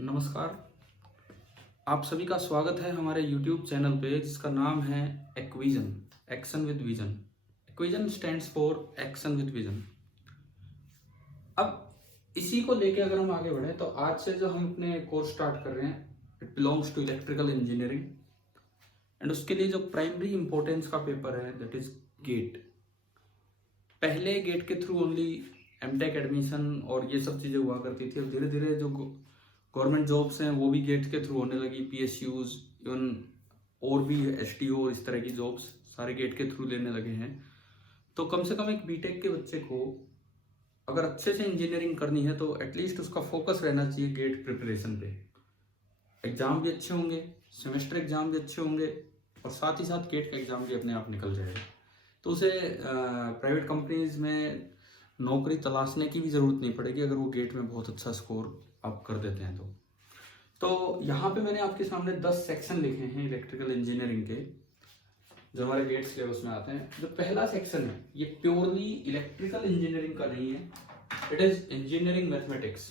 नमस्कार। आप सभी का स्वागत है हमारे YouTube चैनल पे जिसका नाम है एक्विजन, action with vision. एक्विजन stands for action with vision. अब इसी को लेके अगर हम आगे बढ़े तो आज से जो हम अपने कोर्स स्टार्ट कर रहे हैं, it belongs to electrical engineering and उसके लिए जो प्राइमरी इंपॉर्टेंस का पेपर है दैट इज गेट। पहले गेट के थ्रू ओनली एमटेक एडमिशन और ये सब चीज़ें हुआ करती थी। अब धीरे धीरे जो गवर्नमेंट जॉब्स हैं वो भी गेट के थ्रू होने लगी। पीएसयूज इवन और भी एसटीओ इस तरह की जॉब्स सारे गेट के थ्रू लेने लगे हैं। तो कम से कम एक बीटेक के बच्चे को अगर अच्छे से इंजीनियरिंग करनी है तो एटलीस्ट उसका फोकस रहना चाहिए गेट प्रिपरेशन पे। एग्जाम भी अच्छे होंगे, सेमेस्टर एग्जाम भी अच्छे होंगे और साथ ही साथ गेट का एग्जाम भी अपने आप निकल जाएगा। तो उसे प्राइवेट कंपनीज में नौकरी तलाशने की भी ज़रूरत नहीं पड़ेगी अगर वो गेट में बहुत अच्छा स्कोर आप कर देते हैं तो यहाँ पे मैंने आपके सामने 10 सेक्शन लिखे हैं इलेक्ट्रिकल इंजीनियरिंग के जो हमारे गेट सिलेबस में आते हैं। जो पहला सेक्शन है ये प्योरली इलेक्ट्रिकल इंजीनियरिंग का नहीं है, इट इज इंजीनियरिंग मैथमेटिक्स।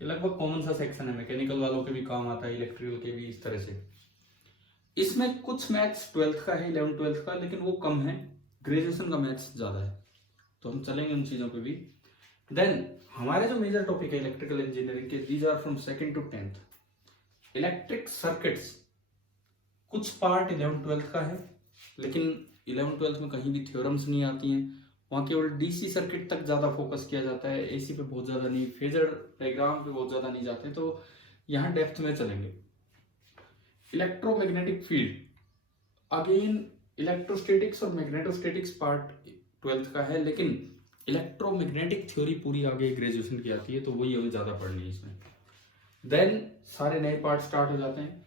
ये लगभग कॉमन सा सेक्शन है, मैकेनिकल वालों के भी काम आता है, इलेक्ट्रिकल के भी इस तरह से। इसमें कुछ मैथ्स 12th का है, 11th 12th का, लेकिन वो कम है, ग्रेजुएशन का मैथ्स ज्यादा है, तो हम चलेंगे उन चीजों पे भी। देन हमारे जो मेजर टॉपिक है इलेक्ट्रिकल इंजीनियरिंग के, these are from 2nd to 10th। Electric circuits कुछ पार्ट 11th 12th का है, लेकिन 11th 12th में कहीं भी थ्योरम्स नहीं आती हैं, वहाँ केवल डीसी सर्किट तक ज़्यादा फोकस किया जाता है, एसी पे बहुत ज़्यादा नहीं, फेजर डायग्राम पे बहुत ज़्यादा नहीं जाते, तो यहाँ डेप्थ में चलेंगे। इलेक्ट्रोमैग्नेटिक फील्ड अगेन इलेक्ट्रोस्टैटिक्स और मैग्नेटोस्टैटिक्स पार्ट 12th का है, लेकिन इलेक्ट्रोमैग्नेटिक थ्योरी पूरी आगे ग्रेजुएशन की आती है, तो वही हमें ज़्यादा पढ़नी है इसमें। देन सारे नए पार्ट स्टार्ट हो जाते हैं।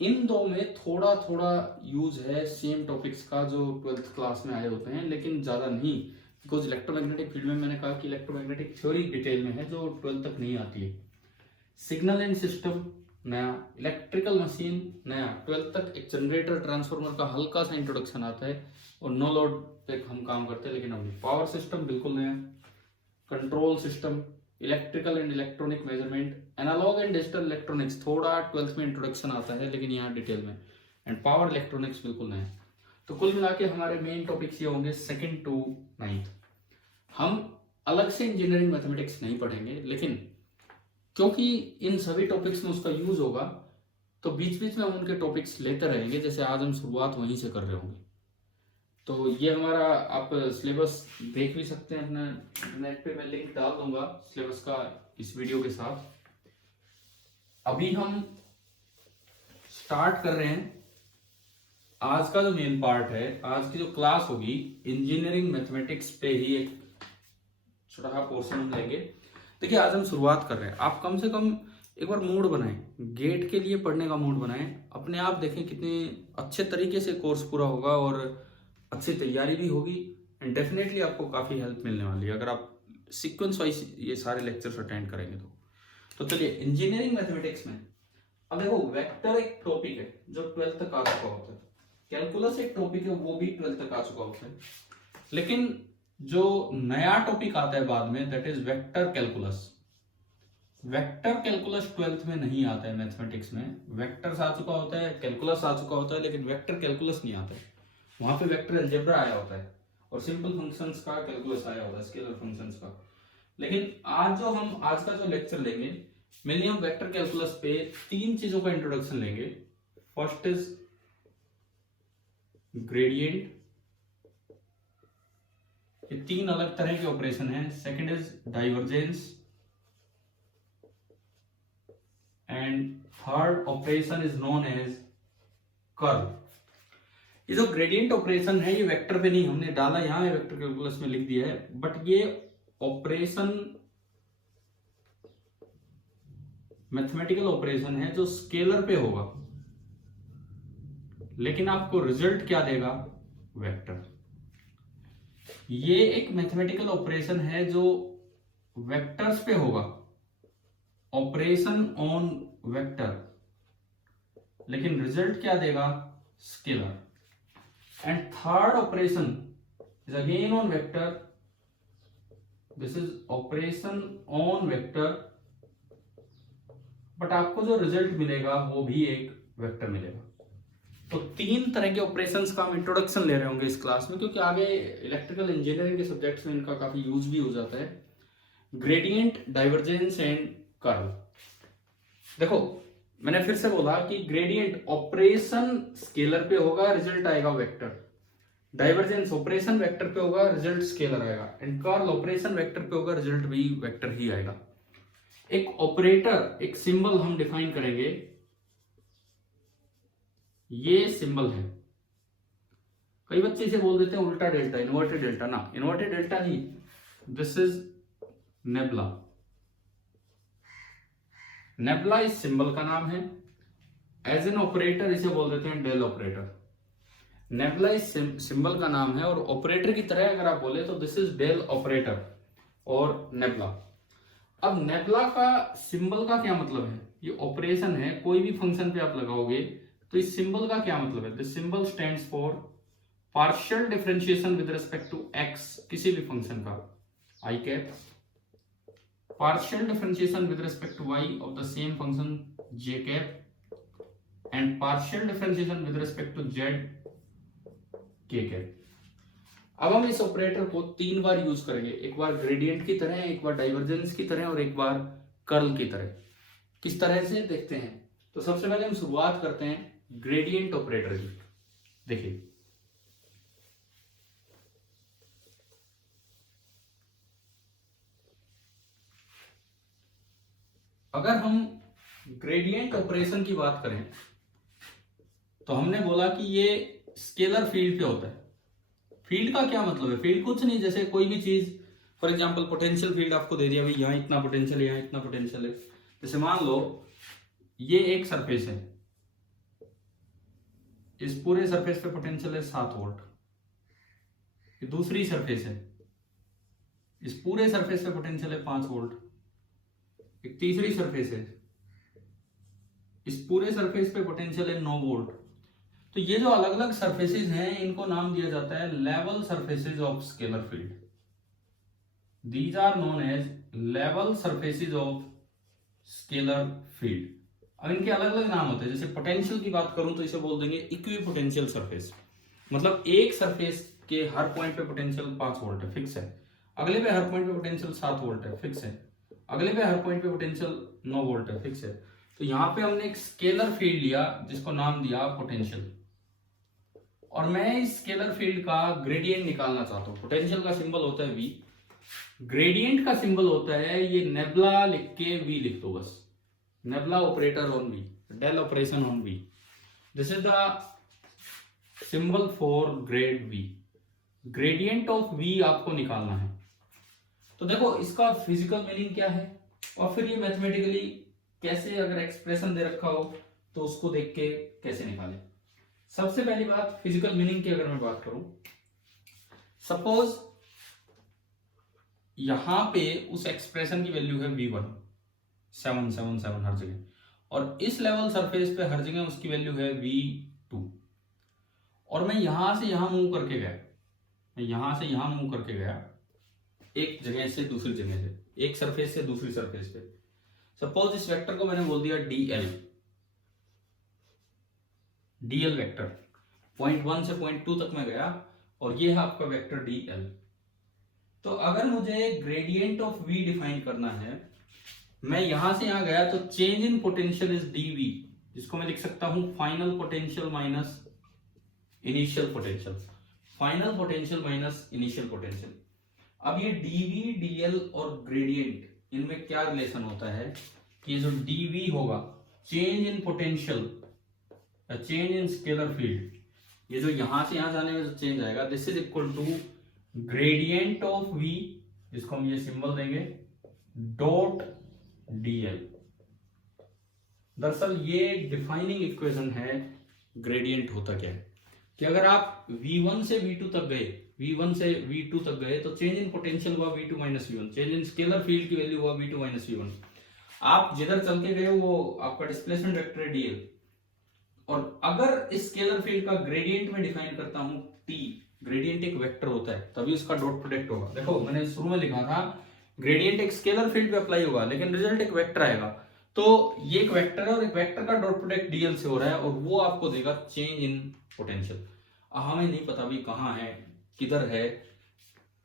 इन दो में थोड़ा थोड़ा यूज है सेम टॉपिक्स का जो 12th क्लास में आए होते हैं, लेकिन ज़्यादा नहीं, बिकॉज इलेक्ट्रोमैग्नेटिक फील्ड में मैंने कहा कि इलेक्ट्रोमैग्नेटिक थ्योरी डिटेल में है जो 12th तक नहीं आती है। सिग्नल एंड सिस्टम नया, इलेक्ट्रिकल मशीन नया, 12th तक एक जनरेटर ट्रांसफार्मर का हल्का सा इंट्रोडक्शन आता है और नो लोड पे हम काम करते हैं, लेकिन अभी पावर सिस्टम बिल्कुल नया, control system, electrical and electronic measurement, analogue and digital electronics थोड़ा 12th में इंट्रोडक्शन आता है लेकिन यहाँ डिटेल में, एंड पावर इलेक्ट्रॉनिक्स बिल्कुल नया। तो कुल मिला के हमारे मेन टॉपिक्स ये होंगे 2nd to 9th। हम अलग से इंजीनियरिंग मैथमेटिक्स नहीं पढ़ेंगे, लेकिन क्योंकि इन सभी टॉपिक्स में उसका यूज होगा तो बीच बीच में हम उनके टॉपिक्स लेते रहेंगे, जैसे आज हम शुरुआत वहीं से कर रहे होंगे। तो ये हमारा आप सिलेबस देख भी सकते हैं अपने नेट पे, मैं लिंक डाल दूंगा सिलेबस का इस वीडियो के साथ। अभी हम स्टार्ट कर रहे हैं आज का जो मेन पार्ट है, आज की जो क्लास होगी इंजीनियरिंग मैथमेटिक्स पे ही एक छोटा पोर्शन हम लेंगे। देखिए आज हम शुरुआत कर रहे हैं, आप कम से कम एक बार मूड बनाएं, गेट के लिए पढ़ने का मूड बनाएं, अपने आप देखें कितने अच्छे तरीके से कोर्स पूरा होगा और अच्छी तैयारी भी होगी एंड डेफिनेटली आपको काफ़ी हेल्प मिलने वाली है अगर आप सीक्वेंस वाइज ये सारे लेक्चर्स अटेंड करेंगे तो चलिए इंजीनियरिंग मैथमेटिक्स में अब देखो, वेक्टर एक टॉपिक है जो 12th तक आ चुका होता है, कैलकुलस एक टॉपिक है वो भी 12th तक आ चुका होता है, लेकिन जो नया टॉपिक आता है बाद में that is vector calculus. Vector calculus 12th में नहीं आता है मैथमेटिक्स में, वेक्टर्स आ चुका होता है, कैलकुलस आ चुका होता है, लेकिन वेक्टर कैलकुलस नहीं आता है। वहां पे वेक्टर अलजेब्रा आया होता है और सिंपल फंक्शंस का कैलकुलस आया होता है, स्केलर फंक्शंस का। लेकिन आज का जो लेक्चर लेंगे मेनली हम वेक्टर कैलकुलस पे 3 चीजों का इंट्रोडक्शन लेंगे। फर्स्ट इज ग्रेडियंट, ये 3 अलग तरह के ऑपरेशन हैं। Second is divergence and third operation is known as curl. ये जो ग्रेडियंट ऑपरेशन है ये वेक्टर पे नहीं हमने डाला, यहां वेक्टर कैलकुलस में लिख दिया है, बट ये ऑपरेशन मैथमेटिकल ऑपरेशन है जो स्केलर पे होगा, लेकिन आपको रिजल्ट क्या देगा, वेक्टर। ये एक मैथमेटिकल ऑपरेशन है जो वेक्टर्स पे होगा, ऑपरेशन ऑन वेक्टर, लेकिन रिजल्ट क्या देगा, scalar. And third operation is again on vector, this is operation on vector but आपको जो रिजल्ट मिलेगा वो भी एक वेक्टर मिलेगा। तो 3 तरह के ऑपरेशंस का हम इंट्रोडक्शन ले रहे होंगे इस क्लास में, क्योंकि आगे इलेक्ट्रिकल इंजीनियरिंग के सब्जेक्ट्स में इनका काफी यूज भी हो जाता है। Gradient, divergence and curl. देखो मैंने फिर से बोला कि ग्रेडियंट ऑपरेशन स्केलर पे होगा, रिजल्ट आएगा वेक्टर। डाइवर्जेंस ऑपरेशन वेक्टर पे होगा, रिजल्ट स्केलर आएगा। एंड कर्ल ऑपरेशन वेक्टर पे होगा, रिजल्ट भी वेक्टर ही आएगा। एक ऑपरेटर, एक सिंबल हम डिफाइन करेंगे। ये सिंबल है, कई बच्चे इसे बोल देते हैं उल्टा डेल्टा, इन्वर्टेड डेल्टा। ना, इन्वर्टेड डेल्टा नहीं, दिस इज नेबुला। नेबुला इस सिंबल का नाम है। एज एन ऑपरेटर इसे बोल देते हैं डेल ऑपरेटर। नेबुला इस सिंबल का नाम है, और ऑपरेटर की तरह अगर आप बोले तो दिस इज डेल ऑपरेटर और नेबुला। अब नेबुला का सिंबल का क्या मतलब है? ये ऑपरेशन है, कोई भी फंक्शन पे आप लगाओगे तो इस सिंबल का क्या मतलब है? This symbol stands for partial differentiation with respect to x, किसी भी फंक्शन का, i cap, partial differentiation with respect to y of the same function j cap, and partial differentiation with respect to Z के cap. अब हम इस operator को 3 बार use करेंगे, एक बार ग्रेडियंट की तरह, एक बार डाइवर्जेंस की तरह, और एक बार कर्ल की तरह। किस तरह से देखते हैं? तो सबसे पहले हम शुरुआत करते हैं ग्रेडियंट ऑपरेटर की। देखिए, अगर हम ग्रेडियंट ऑपरेशन की बात करें तो हमने बोला कि ये स्केलर फील्ड पे होता है। फील्ड का क्या मतलब है? फील्ड कुछ नहीं, जैसे कोई भी चीज, फॉर एग्जांपल पोटेंशियल फील्ड आपको दे दिया, भाई यहाँ इतना पोटेंशियल है, यहाँ इतना पोटेंशियल है। जैसे मान लो ये एक सरफेस है, इस पूरे सरफेस पे पोटेंशियल है 7 वोल्ट। ये दूसरी सरफेस है, इस पूरे सरफेस पे पोटेंशियल है 5 वोल्ट। एक तीसरी सरफेस है, इस पूरे सरफेस पे पोटेंशियल है 9 वोल्ट। तो ये जो अलग अलग सरफेसेस हैं, इनको नाम दिया जाता है level surfaces of scalar field. These are known as level surfaces of scalar field. अब इनके अलग अलग नाम होते हैं। जैसे पोटेंशियल की बात करूं तो इसे बोल देंगे इक्वी पोटेंशियल सरफेस, मतलब एक सरफेस के हर पॉइंट पे पोटेंशियल 5 वोल्ट है, फिक्स है। अगले पे हर पॉइंट पे पोटेंशियल 7 वोल्ट है, फिक्स है। अगले पे हर पॉइंट पे पोटेंशियल 9 वोल्ट है, फिक्स है। तो यहाँ पे हमने एक स्केलर फील्ड लिया जिसको नाम दिया पोटेंशियल, और मैं इस स्केलर फील्ड का ग्रेडियंट निकालना चाहता हूँ। पोटेंशियल का सिंबल होता है V, ग्रेडियंट का सिंबल होता है ये नेबुला, लिख के V लिख दो बस। Nabla operator on V, del operation on V, this is the symbol for grad V। Gradient of V आपको निकालना है। तो देखो इसका फिजिकल मीनिंग क्या है, और फिर ये मैथमेटिकली कैसे, अगर एक्सप्रेशन दे रखा हो तो उसको देख के कैसे निकालें। सबसे पहली बात फिजिकल मीनिंग की अगर मैं बात करूं, सपोज यहां पे उस एक्सप्रेशन की वैल्यू है V1 777 हर जगह, और इस लेवल सरफेस पे हर जगह उसकी वैल्यू है V2, और मैं यहां से यहां मूव करके गया, मैं यहां से यहां मूव करके गया, एक जगह से दूसरी जगह से, एक सरफेस से दूसरी सरफेस पे। सपोज इस वेक्टर को मैंने बोल दिया DL वेक्टर, पॉइंट 1 से पॉइंट 2 तक मैं गया, और ये है आपका वेक्टर DL। तो अगर मुझे ग्रेडियंट ऑफ V डिफाइन करना है, मैं यहां से यहां गया तो change in potential is dV, जिसको मैं लिख सकता हूं final potential minus initial potential, final potential minus initial potential. अब ये dV, DL और ग्रेडियंट, इनमें क्या रिलेशन होता है कि ये जो dV होगा, change in potential, change in scalar field, ये जो यहां से यहां जाने में जो चेंज आएगा, this is equal to gradient of V, जिसको हम ये सिंबल देंगे डॉट DL। दरअसल ये डिफाइनिंग इक्वेशन है ग्रेडियंट होता क्या है, कि अगर आप V1 से V2 तक गए, V1 से V2 तक गए, तो चेंज इन पोटेंशियल हुआ V2 minus V1, change in scalar field की वैल्यू हुआ V2 माइनस V1। आप जिधर चल के गए वो आपका डिस्प्लेसमेंट वेक्टर है DL, और अगर इस स्केलर फील्ड का ग्रेडियंट में डिफाइन करता हूं T, ग्रेडियंट एक वेक्टर होता है, तभी उसका डॉट प्रोडक्ट होगा। देखो मैंने शुरू में लिखा था ग्रेडियंट एक स्केलर फील्ड पे अप्लाई होगा, लेकिन रिजल्ट एक वेक्टर आएगा। तो ये एक वेक्टर है और एक वेक्टर का डॉट प्रोडक्ट डीएल से हो रहा है और वो आपको देगा चेंज इन पोटेंशियल। हमें नहीं पता भी कहाँ है, किधर है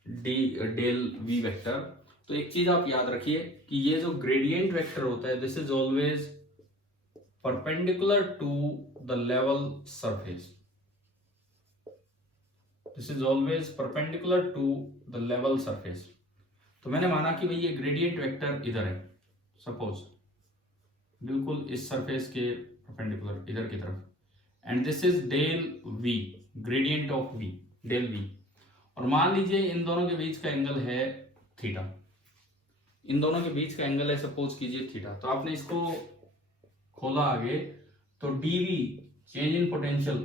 डी डेल वी वेक्टर। तो एक चीज आप याद रखिए कि ये जो ग्रेडियंट वेक्टर होता है this is always perpendicular to the level surface. This is always perpendicular to the level surface. तो मैंने माना कि भाई ये ग्रेडियंट वेक्टर इधर है, सपोज बिल्कुल इस सरफेस के परपेंडिकुलर इधर की तरफ, and this is del V, gradient of V, del V. और मान लीजिए इन दोनों के बीच का एंगल है थीटा, इन दोनों के बीच का एंगल है सपोज कीजिए थीटा। तो आपने इसको खोला आगे तो डीवी चेंज इन पोटेंशियल,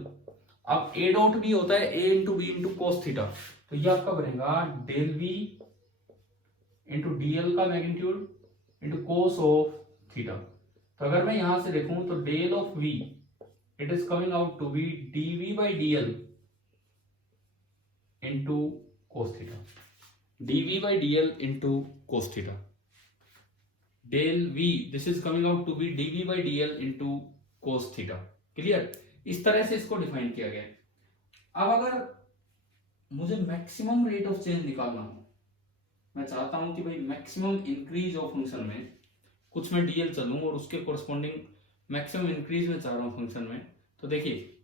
अब ए डॉट बी होता है a into b into cos theta, तो ये आपका बनेगा डेल वी इंटू डीएल का magnitude into cos of theta. तो अगर मैं यहां से देखूं तो del of v it is coming out to be dv by dl into cos theta, dv by dl into cos theta. Del v this is coming out to be dv by dl into cos theta. Clear? इस तरह से इसको define किया गया है। अब अगर मुझे मैक्सिमम रेट ऑफ चेंज निकालना हो, मैं चाहता हूं कि भाई मैक्सिमम इंक्रीज ऑफ फंक्शन में कुछ मैं डीएल चलूं और उसके कोरस्पॉन्डिंग मैक्सिमम इंक्रीज में चाह रहा हूं फंक्शन में, तो देखिए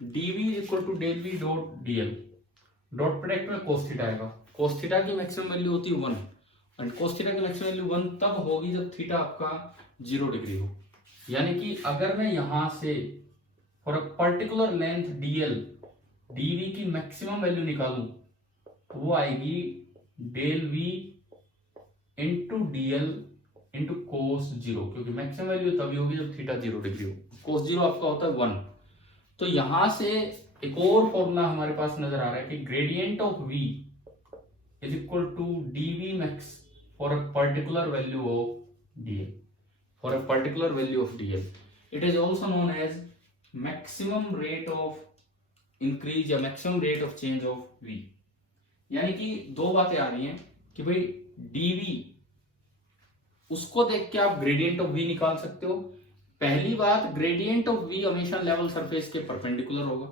dv is equal to del V dot dl, dot product में कोस थीटा आएगा। कोस थीटा की मैक्सिमम वैल्यू होती है 1 एंड कोस थीटा की मैक्सिमम वैल्यू 1 तब होगी जब थीटा आपका 0 डिग्री हो। यानी कि अगर मैं यहां से for a particular length dl dv की मैक्सिमम वैल्यू निकालूं तो वो आएगी del we into dl into cos 0, क्योंकि मैक्सिमम वैल्यू तभी होगी जब थीटा 0 डिग्री हो। कोस 0 आपका होता है 1। तो यहां से एक और फॉर्मूला हमारे पास नजर आ रहा है कि gradient of v is equal to dv max for a particular value of dl, for a particular value of dl। It is also known as maximum rate of increase या maximum rate of change of v। यानी कि दो बातें आ रही हैं कि भाई dv उसको देख के आप ग्रेडियंट ऑफ v निकाल सकते हो। पहली बात, ग्रेडियंट ऑफ v हमेशा लेवल सरफेस के परपेंडिकुलर होगा,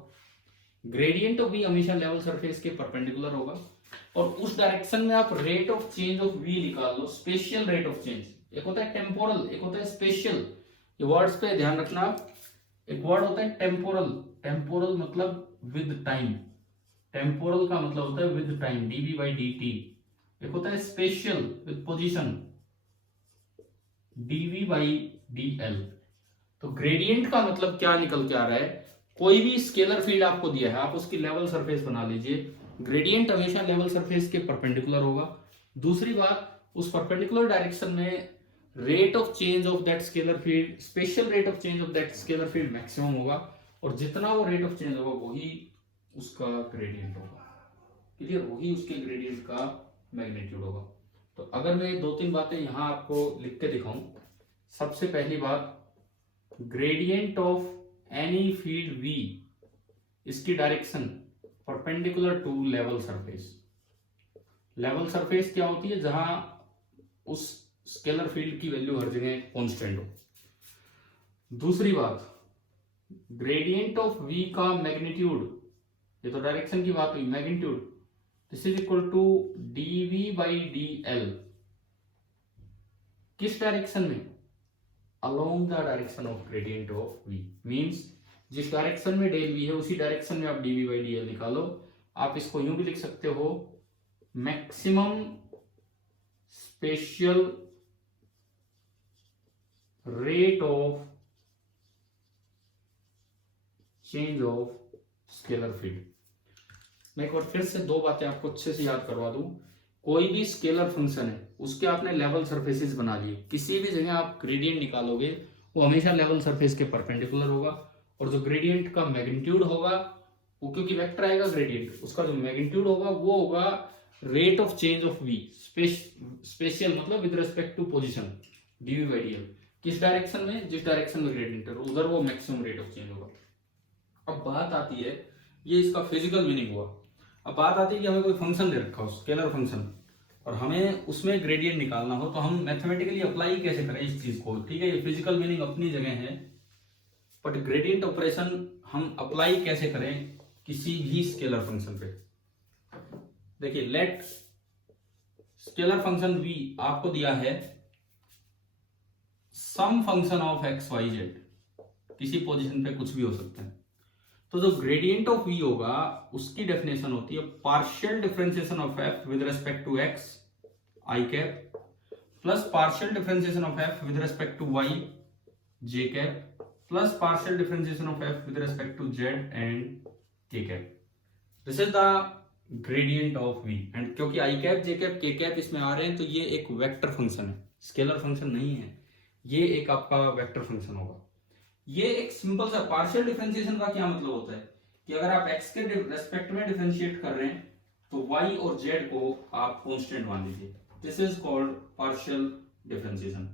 ग्रेडियंट ऑफ v हमेशा लेवल सरफेस के परपेंडिकुलर होगा, और उस डायरेक्शन में आप rate of change of v निकाल लो, स्पेशियल रेट ऑफ चेंज। एक होता है टेम्पोरल, एक होता है स्पेशियल। ये वर्ड्स पे ध्यान रखना। एक वर्ड होता है टेम्पोरल, टेम्पोरल मतलब विद टाइम, टेम्पोरल का मतलब होता है with time, dv by dt। एक होता है spatial with position, dv by dl। तो ग्रेडियंट का मतलब क्या निकल के आ रहा है, कोई भी स्केलर फील्ड आपको दिया है आप उसकी लेवल सरफेस बना लीजिए, ग्रेडियंट हमेशा लेवल सरफेस के परपेंडिकुलर होगा। दूसरी बात, उस परपेंडिकुलर डायरेक्शन में rate of change of that scalar field, special rate of change of that scalar field maximum होगा, और जितना वो रेट ऑफ चेंज होगा वही उसका ग्रेडियंट होगा। क्लियर? वही उसके ग्रेडियंट का मैग्नीट्यूड होगा। तो अगर मैं 2-3 बातें यहां आपको लिख के दिखाऊं, सबसे पहली बात, gradient of any field v, इसकी direction perpendicular to level surface. Level surface क्या होती है? जहां उस स्केलर फील्ड की वैल्यू हर जगह कांस्टेंट हो। दूसरी बात, ग्रेडियंट ऑफ v का मैग्नीट्यूड, ये तो डायरेक्शन की बात हुई, magnitude this is equal to dv by dl। किस डायरेक्शन में? along the direction of gradient of v, means जिस डायरेक्शन में डेल v है उसी डायरेक्शन में आप dv by dl निकालो। आप इसको यूं भी लिख सकते हो, maximum spatial rate of change of scalar field. मैं एक बार फिर से दो बातें आपको अच्छे से याद करवा दूं। कोई भी स्केलर फंक्शन है उसके आपने लेवल सरफेसेस बना लिए, किसी भी जगह आप ग्रेडियंट निकालोगे वो हमेशा लेवल सरफेस के परपेंडिकुलर होगा, और जो ग्रेडियंट का मैग्नीट्यूड होगा वो, क्योंकि वेक्टर आएगा ग्रेडियंट, उसका जो मैग्नीट्यूड होगा वो होगा rate of change of v, special मतलब with respect to position, dv by dl। किस डायरेक्शन में? जिस डायरेक्शन में ग्रेडियंट है उधर वो मैक्सिमम रेट ऑफ चेंज होगा। अब बात आती है, ये इसका फिजिकल मीनिंग हुआ। अब बात आती है कि हमें कोई फंक्शन दे रखा हो, स्केलर फंक्शन, और हमें उसमें ग्रेडियंट निकालना हो तो हम मैथमेटिकली अप्लाई कैसे करें इस चीज को, ठीक है। ये फिजिकल मीनिंग अपनी जगह है, बट ग्रेडियंट ऑपरेशन हम अप्लाई कैसे करें किसी भी स्केलर फंक्शन पे। देखिए लेट स्केलर फंक्शन v आपको दिया है some function of x Y z, किसी पोजीशन पे कुछ भी हो सकता है। तो जो ग्रेडियंट ऑफ v होगा उसकी डेफिनेशन होती है partial differentiation of f with respect to x i cap plus partial differentiation of f with respect to y j cap plus partial differentiation of f with respect to z and k cap. This is the gradient of v। And क्योंकि i cap J cap के cap इसमें आ रहे हैं तो ये एक vector function है, स्केलर फंक्शन नहीं है, ये एक आपका वेक्टर फंक्शन होगा। ये एक सिंपल सा पार्शियल डिफरेंशिएशन का क्या मतलब होता है कि अगर आप x के रेस्पेक्ट में डिफरेंशिएट कर रहे हैं तो y और z को आप कांस्टेंट मान लीजिए। This is called partial differentiation.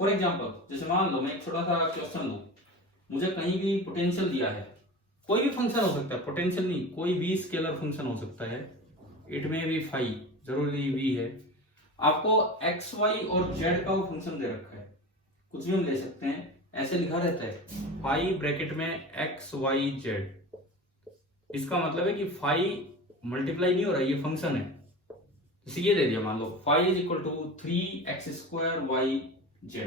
For example जैसे मान लो मैं एक छोटा सा क्वेश्चन लूं, मुझे कहीं भी पोटेंशियल दिया है, कोई भी फंक्शन हो सकता है, पोटेंशियल नहीं कोई भी स्केलर फंक्शन हो सकता है, इट में भी फाई जरूरी v है। आपको x y और z का वो फंक्शन दे रखा है, कुछ भी हम ले सकते हैं, ऐसे लिखा रहता है फाई ब्रैकेट में x y z। इसका मतलब है कि फाई मल्टीप्लाई नहीं हो रहा, ये फंक्शन है। इसे ये दे दिया, मान लो phi is equal to 3x² y z।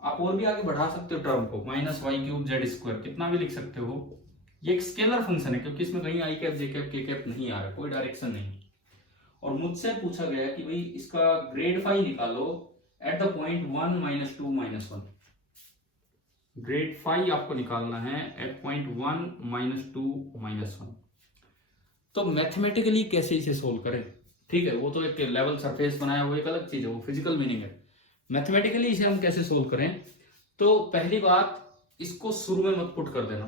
आप और भी आगे बढ़ा सकते हो टर्म को, -y³ z², कितना भी लिख सकते हो। ये एक स्केलर फंक्शन है क्योंकि इसमें कहीं आई कैप जे कैप के कैप नहीं आ रहा, कोई डायरेक्शन नहीं। और मुझसे पूछा गया कि भाई इसका ग्रेड फाई निकालो at the point 1 -2 -1। Grad phi आपको निकालना है एट पॉइंट 1 -2 -1। तो मैथमेटिकली कैसे इसे सोल्व करें, ठीक है, वो तो एक लेवल सरफेस बनाया वो एक अलग चीज है, वो फिजिकल मीनिंग है। मैथमेटिकली इसे हम कैसे सोल्व करें, तो पहली बात इसको शुरू में मत पुट कर देना,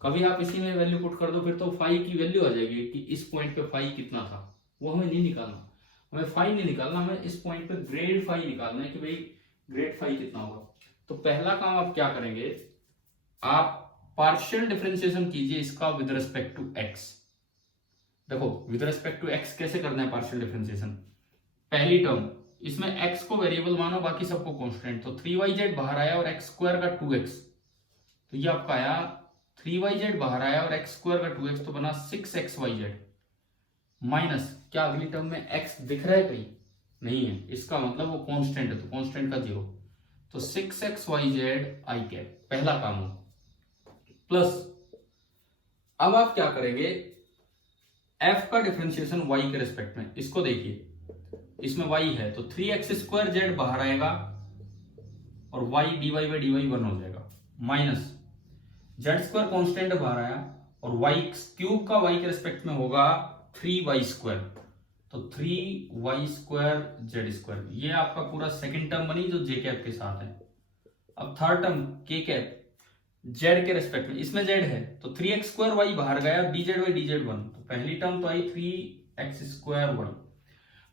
कभी आप इसी में वैल्यू पुट कर दो फिर तो फाई की वैल्यू आ जाएगी कि इस पॉइंट पे फाई कितना था, वो हमें नहीं निकालना। हमें फाई नहीं निकालना, हमें इस पॉइंट पे ग्रेड फाई निकालना है कि भाई ग्रेड फाई कितना होगा। तो पहला काम आप क्या करेंगे, आप पार्शियल डिफरेंशिएशन कीजिए इसका विद रिस्पेक्ट टू एक्स। देखो विद रिस्पेक्ट टू एक्स कैसे करना है पार्शियल डिफरेंशिएशन। पहली टर्म इसमें x को वेरिएबल मानो, बाकी सबको कांस्टेंट, तो 3yz बाहर आया और x² का 2x, तो ये आपका आया 3yz बाहर आया और x² का 2x, तो बना 6xyz माइनस क्या अगली टर्म में x दिख रहा है कहीं नहीं है, इसका मतलब वो कांस्टेंट है तो कांस्टेंट का 0, तो 6xyz आई कैप पहला काम हो। प्लस अब आप क्या करेंगे, f का डिफरेंशिएशन y के रिस्पेक्ट में, इसको देखिए इसमें y है तो 3x² बाहर आएगा और y dy/dy 1 हो जाएगा, माइनस z² कांस्टेंट बाहर आया और y³ का y के रिस्पेक्ट में होगा 3y², तो 3y² z², ये आपका पूरा सेकंड टर्म बनी जो j कैप के साथ है। अब third term k cap z के रिस्पेक्ट में, इसमें z है तो 3x² y बाहर गया, dz/dz 1, तो पहली टर्म तो आई 3x² y,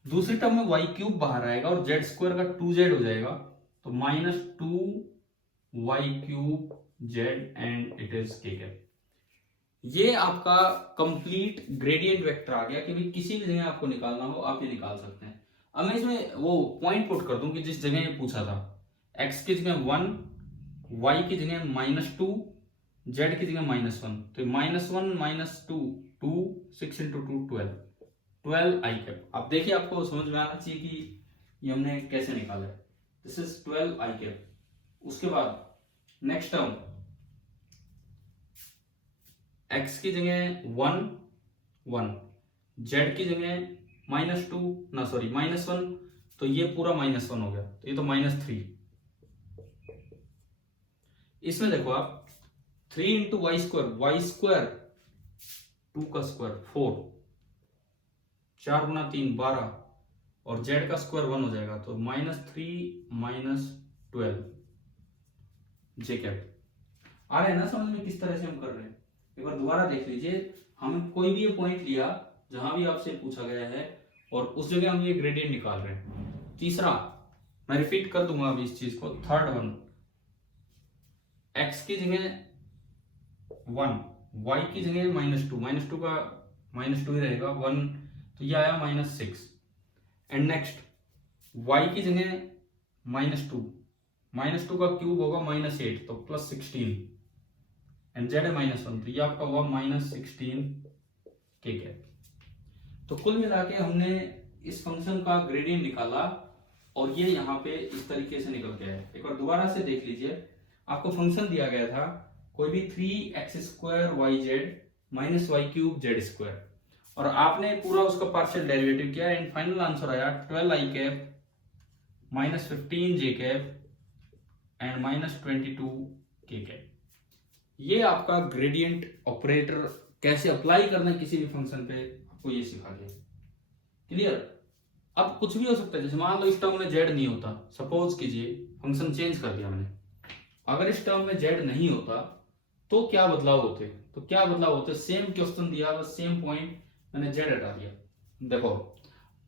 दूसरी टर्म में y³ बाहर आएगा और z² का 2z हो जाएगा, तो -2y³ z and it is k cap. ये आपका कंप्लीट ग्रेडियंट वेक्टर आ गया कि भाई किसी भी जगह आपको निकालना हो आप ये निकाल सकते हैं। अब मैं इसमें वो पॉइंट पुट कर दूं कि जिस जगह ये पूछा था, x की जगह 1, y की जगह -2, z की जगह -1, तो -1 -2 2 6 × 2 12 आई कैप। अब देखिए आपको समझ में आना चाहिए कि ये हमने कैसे निकाला है। This is 12 I cap. उसके बाद नेक्स्ट टर्म x की जगह 1 1, z की जगह -1, तो ये पूरा -1 हो गया, तो ये तो -3। इसमें देखो आप 3 × y², 2 का स्क्वायर 4, 4 × 3 12 और z का स्क्वायर 1 हो जाएगा, तो -3 -12 j कैप। आ रहा है ना समझ में किस तरह से हम कर रहे हैं। एक बार दोबारा देख लीजिए, हम कोई भी ये पॉइंट लिया जहां भी आपसे पूछा गया है और उस जगह हम ये ग्रेडियंट निकाल रहे हैं। तीसरा मैं रिपीट कर दूंगा अभी इस चीज को, थर्ड वन x की जगह 1, y की जगह -2 का -2 ही रहेगा 1, तो ये आया -6, एंड नेक्स्ट y की जगह -2 का क्यूब होगा -8 तो +16 एंड z है -1 तो ये आपका हुआ -16 के कैप। तो कुल मिला के हमने इस फंक्शन का ग्रेडियंट निकाला और ये यहाँ पे इस तरीके से निकल के आया। एक बार दोबारा से देख लीजिए, आपको फंक्शन दिया गया था कोई भी 3x² yz - y³ z² और आपने पूरा उसका पार्शियल डेरिवेटिव किया एंड फाइनल आंसर आया 12i cap -15 j cap and -22 के कैप। ये आपका ग्रेडियंट ऑपरेटर कैसे अप्लाई करना है किसी भी फंक्शन पे, आपको ये सिखा दिया। क्लियर? अब कुछ भी हो सकता है, जैसे मान लो इस टर्म में z नहीं होता, सपोज कीजिए फंक्शन चेंज कर दिया मैंने, अगर इस टर्म में z नहीं होता तो क्या बदलाव होते? तो क्या बदलाव होते? सेम क्वेश्चन दिया, बस सेम पॉइंट मैंने z हटा दिया। देखो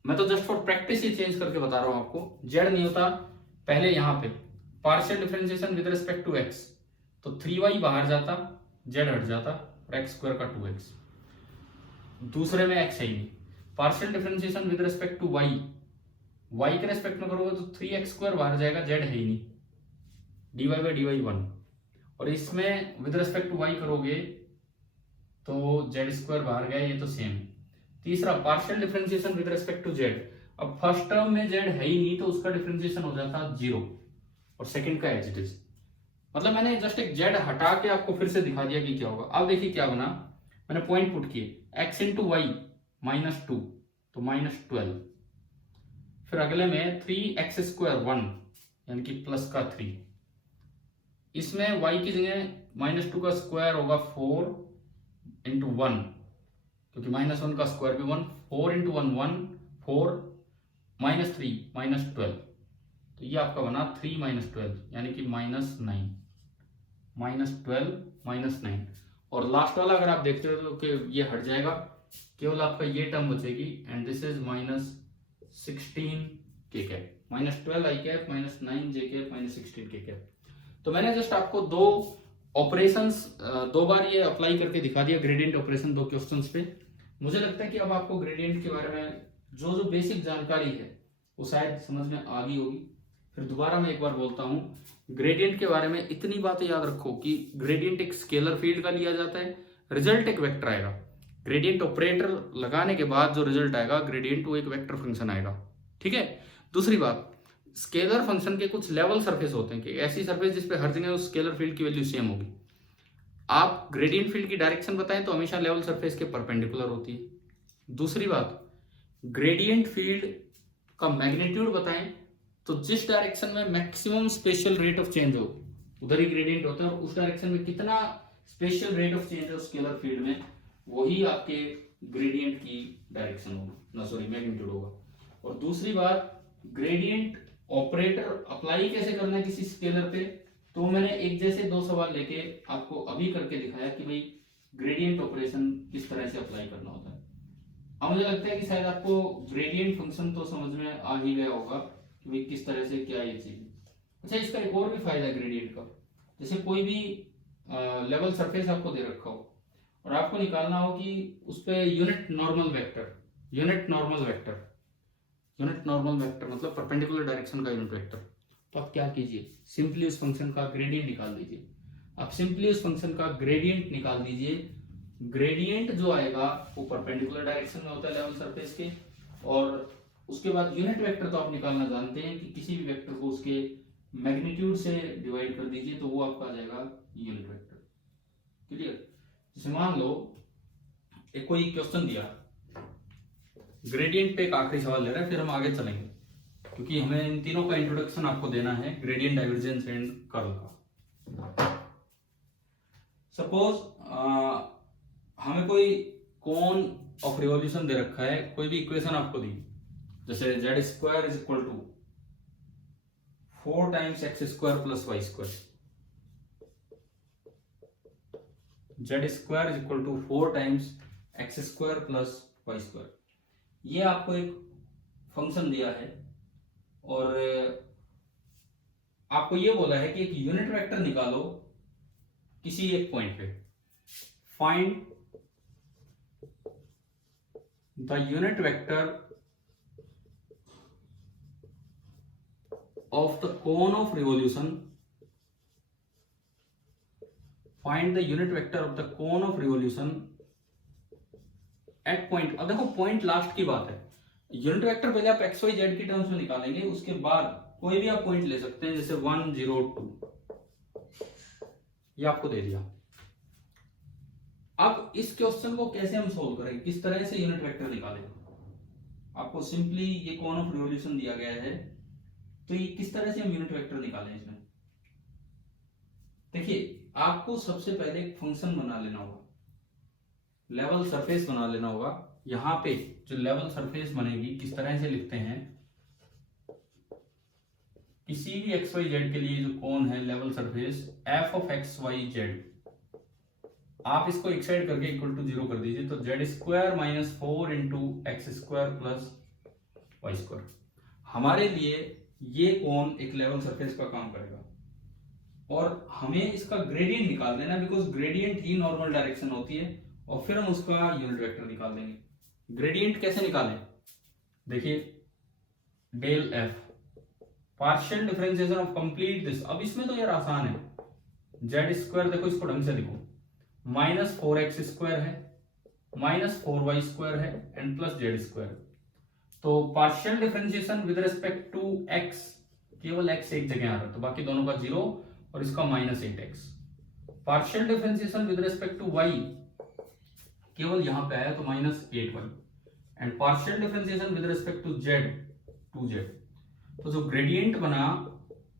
मैं तो just for practice he change करके बता रहा हूं आपको। z नहीं होता, पहले यहां पे partial differentiation with respect to x, तो 3y बाहर जाता, z हट जाता और x² का 2x, दूसरे में x है ही नहीं। Partial differentiation with respect to y, y के रेस्पेक्ट में करोगे तो 3x² बाहर जाएगा, z है ही नहीं, dy/dy 1, और इसमें विद रिस्पेक्ट टू y करोगे तो z² बाहर गया, ये तो सेम है। तीसरा partial differentiation with respect to z, अब फर्स्ट टर्म में z है ही नहीं तो उसका डिफरेंशिएशन हो जाता 0 और सेकंड का एज इट इज। मतलब मैंने जस्ट एक z हटा के आपको फिर से दिखा दिया कि क्या होगा। अब देखिए क्या बना, मैंने पॉइंट पुट किए x × y -2 तो -12, फिर अगले में 3x² 1 यानी कि प्लस का 3, इसमें y की जगह -2 का स्क्वायर होगा 4 × 1 क्योंकि -1 का स्क्वायर भी 1, 4 × 1 1 4 -3 -12, तो ये आपका बना 3 - 12 यानी कि -9, -12 -9, और लास्ट वाला अगर आप देखते हो तो कि ये हट जाएगा, केवल आपका ये टर्म बचेगी एंड दिस इज -16 के cap, -12i cap -9 j cap -16 के कैप। तो मैंने जस्ट आपको दो ऑपरेशंस दो बार ये अप्लाई करके दिखा दिया, ग्रेडियंट ऑपरेशन दो क्वेश्चंस पे। मुझे लगता है कि अब आपको ग्रेडियंट के बारे में जो जो बेसिक जानकारी है वो शायद समझ में आ गई होगी। फिर दोबारा मैं एक बार बोलता हूँ, ग्रेडियंट के बारे में इतनी बातें याद रखो कि ग्रेडियंट एक स्केलर फील्ड का लिया जाता है, रिजल्ट एक वेक्टर आएगा, ग्रेडियंट ऑपरेटर लगाने के बाद जो रिजल्ट आएगा ग्रेडियंट वो एक वेक्टर फंक्शन आएगा। ठीक है। दूसरी बात, स्केलर फंक्शन के कुछ लेवल सरफेस होते हैं कि ऐसी सरफेस जिसपे हर जगह उस स्केलर फील्ड की वैल्यू सेम होगी। आप ग्रेडियंट फील्ड की डायरेक्शन बताएं तो हमेशा लेवल सरफेस के परपेंडिकुलर होती है। दूसरी बात, ग्रेडियंट फील्ड का मैग्नीट्यूड बताएं तो जिस डायरेक्शन में maximum spatial rate of change हो उधर ही ग्रेडियंट होता है, और उस डायरेक्शन में कितना स्पेशल रेट ऑफ चेंज है स्केलर फील्ड में, वही आपके ग्रेडियंट की डायरेक्शन होगा, सॉरी मैग्नीट्यूड होगा। और दूसरी बात, ग्रेडियंट ऑपरेटर अप्लाई कैसे करना है किसी स्केलर पे, तो मैंने एक जैसे दो सवाल लेके आपको अभी करके दिखाया कि भाई ग्रेडियंट ऑपरेशन किस तरह से अप्लाई करना होता है। अब मुझे लगता है कि शायद आपको ग्रेडियंट फंक्शन तो समझ में आ ही गया होगा कि भाई किस तरह से क्या ये चीज। अच्छा, इसका एक और भी फायदा है ग्रेडियंट का, जैसे कोई भी लेवल सरफेस आपको दे रखा हो और आपको निकालना हो कि उस पर यूनिट नॉर्मल वेक्टर मतलब परपेंडिकुलर डायरेक्शन का यूनिट वेक्टर, तो आप क्या कीजिए, सिंपली उस फंक्शन का ग्रेडियंट निकाल दीजिए। आप सिंपली उस फंक्शन का ग्रेडियंट निकाल दीजिए, ग्रेडियंट जो आएगा वो परपेंडिकुलर डायरेक्शन में होता है लेवल सरफेस के, और उसके बाद यूनिट वेक्टर तो आप निकालना जानते हैं कि किसी भी वेक्टर को उसके मैग्नीट्यूड से डिवाइड कर दीजिए तो वो आपका आ जाएगा यूनिट वेक्टर। क्लियर? जैसे मान लो एक कोई क्वेश्चन दिया, ग्रेडियंट पे एक आखिरी सवाल ले रहा है, फिर हम आगे चलेंगे क्योंकि हमें इन तीनों का इंट्रोडक्शन आपको देना है, ग्रेडियंट, डाइवर्जेंस एंड कर्ल का। सपोज हमें कोई कोन ऑफ रिवॉल्यूशन दे रखा है, कोई भी इक्वेशन आपको दी, जैसे z² = 4 × x² + y², z² = 4 × x² + y²। ये आपको एक फंक्शन दिया है और आपको ये बोला है कि एक यूनिट वेक्टर निकालो किसी एक पॉइंट पे, find the unit vector of the cone of revolution, find the unit vector of the cone of revolution at point। अब देखो पॉइंट लास्ट की बात है, यूनिट वेक्टर पहले आप एक्स वाई जेड की टर्म्स में निकालेंगे, उसके बाद कोई भी आप पॉइंट ले सकते हैं, जैसे 1 0 2, ये आपको दे दिया। अब इस क्वेश्चन को कैसे हम सोल्व करें, किस तरह से यूनिट वेक्टर निकालें, आपको सिंपली ये कॉन ऑफ रिवोल्यूशन दिया गया है, तो ये किस तरह से हम यूनिट वेक्टर निकालें इसमें। देखिए आपको सबसे पहले एक फंक्शन बना लेना होगा, लेवल सरफेस बना लेना होगा। यहां पे जो लेवल सरफेस बनेगी किस तरह से लिखते हैं, किसी भी एक्स वाई जेड के लिए जो कोन है level surface f of x Y z, आप इसको एक साइड करके इक्वल टू 0 कर दीजिए, तो z square minus 4 into x square plus y square. हमारे लिए ये कोन एक लेवल सरफेस का काम करेगा और हमें इसका ग्रेडियंट निकाल देना, because gradient he normal direction होती है, और फिर हम उसका यूनिट वेक्टर निकाल देंगे। ग्रेडियंट कैसे निकालें, देखिए del f partial differentiation of complete this. अब इसमें तो यार आसान है, जेड स्क्वायर देखो इसको ढंग से लिखो, माइनस 4x स्क्वायर है, माइनस 4y स्क्वायर है एंड प्लस जेड स्क्वायर। तो partial differentiation with respect to x, केवल x एक जगह आ रहा है तो बाकी दोनों का 0 और इसका minus 8x। Partial differentiation with respect to y, केवल यहां पे आया तो minus 8y, and partial differentiation with respect to z 2z। तो जो ग्रेडियंट बना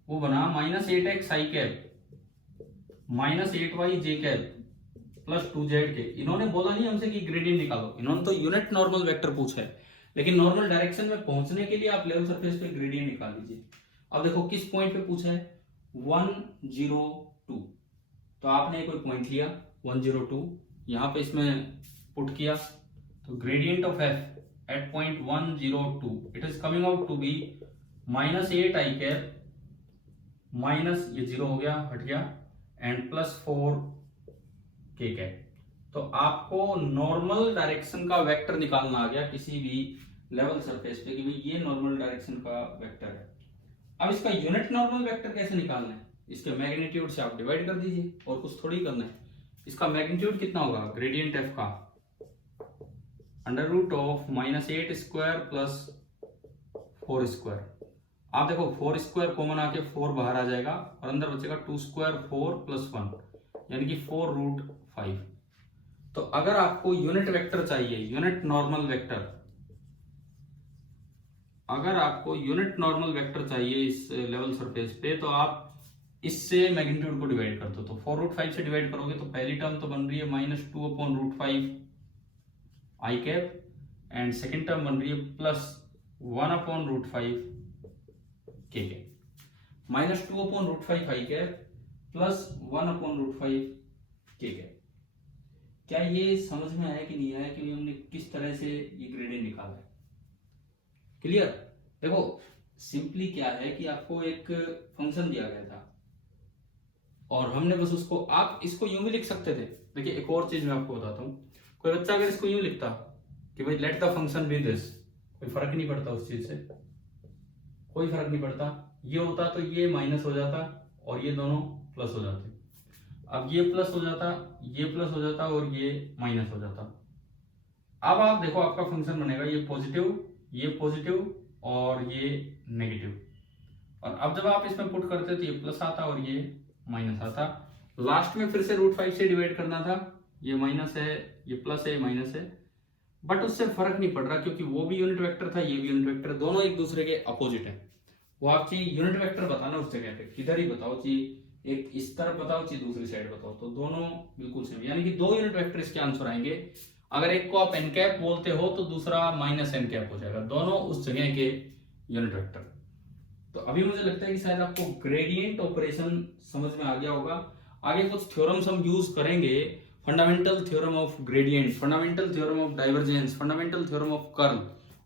वो बना minus 8x I cap minus 8y J cap plus 2z K. इन्होंने बोला नहीं हमसे कि ग्रेडियंट निकालो, इन्होंने तो यूनिट नॉर्मल वेक्टर पूछा है, लेकिन नॉर्मल डायरेक्शन में पहुंचने के लिए आप लेवल सरफेस पे ग्रेडियंट निकाल लीजिए। अब देखो किस पॉइंट पे पूछा है, 1 0 2, तो आपने कोई पॉइंट लिया 1 0 2, यहां पे इसमें पुट किया, तो gradient of F at point 1 0 2 it is coming out to be minus 8 I cap minus ये 0 हो गया हट गया एंड प्लस 4 के कैप। तो आपको नॉर्मल डायरेक्शन का वेक्टर निकालना आ गया किसी भी लेवल सरफेस पे कि भाई ये नॉर्मल डायरेक्शन का वेक्टर है। अब इसका यूनिट नॉर्मल वेक्टर कैसे निकालना है, इसके मैग्नीट्यूड से आप डिवाइड कर दीजिए, और कुछ थोड़ी करना है। इसका मैग्नीट्यूड कितना होगा, ग्रेडियंट एफ का under root of minus 8 square plus 4 square. आप देखो 4 स्क्वायर कॉमन आके 4 बाहर आ जाएगा और अंदर बचेगा 2 स्क्वायर 4 प्लस 1 यानी कि 4 रूट 5। तो अगर आपको यूनिट वेक्टर चाहिए, यूनिट नॉर्मल वेक्टर, अगर आपको यूनिट नॉर्मल वेक्टर चाहिए इस लेवल सरफेस पे, तो आप इससे मैग्नीट्यूड को डिवाइड कर दो। तो 4 रूट 5 से डिवाइड करोगे तो पहली टर्म तो बन रही है minus 2 upon root 5 I cap, and second term बन रही है plus 1 upon root 5 K cap. Minus 2 upon root 5 I cap plus 1 upon root 5 K cap. क्या ये समझ में आया कि नहीं आया कि हमने किस तरह से ये ग्रेडियंट निकाला है, क्लियर। देखो सिंपली क्या है कि आपको एक फंक्शन दिया गया था और हमने बस उसको, आप इसको यूं भी लिख सकते थे। देखिए एक और चीज मैं आपको बताता हूं, कोई बच्चा अगर इसको यूं लिखता कि भाई let the function be this, कोई फर्क नहीं पड़ता उस चीज से, कोई फर्क नहीं पड़ता। ये होता तो ये माइनस हो जाता और ये दोनों प्लस हो जाते। अब ये प्लस हो जाता, ये प्लस हो जाता और ये माइनस हो जाता। अब आप देखो आपका फंक्शन बनेगा ये पॉजिटिव और ये नेगेटिव, और अब जब आप इसमें पुट करते तो ये प्लस आता और ये माइनस आता। लास्ट में फिर से रूट 5 से डिवाइड करना था, ये माइनस है ये प्लस है माइनस है, बट उससे फर्क नहीं पड़ रहा क्योंकि वो भी यूनिट वेक्टर था ये भी यूनिट वेक्टर, दोनों एक दूसरे के अपोजिट है। वो आप चाहिए यूनिट वेक्टर बताना उस जगह पे, किधर ही बताओ, चाहिए एक इस तरफ बताओ चाहिए दूसरी साइड बताओ, तो दोनों बिल्कुल सेम, यानी कि 2 यूनिट वेक्टर इसके आंसर आएंगे। अगर एक को आप एन कैप बोलते हो तो दूसरा माइनस एन कैप हो जाएगा, दोनों उस जगह के यूनिट वेक्टर। तो अभी मुझे लगता है कि शायद आपको ग्रेडियंट ऑपरेशन समझ में आ गया होगा। आगे कुछ थ्योरम्स हम यूज करेंगे, fundamental theorem of gradient, fundamental theorem of divergence, fundamental theorem of curl,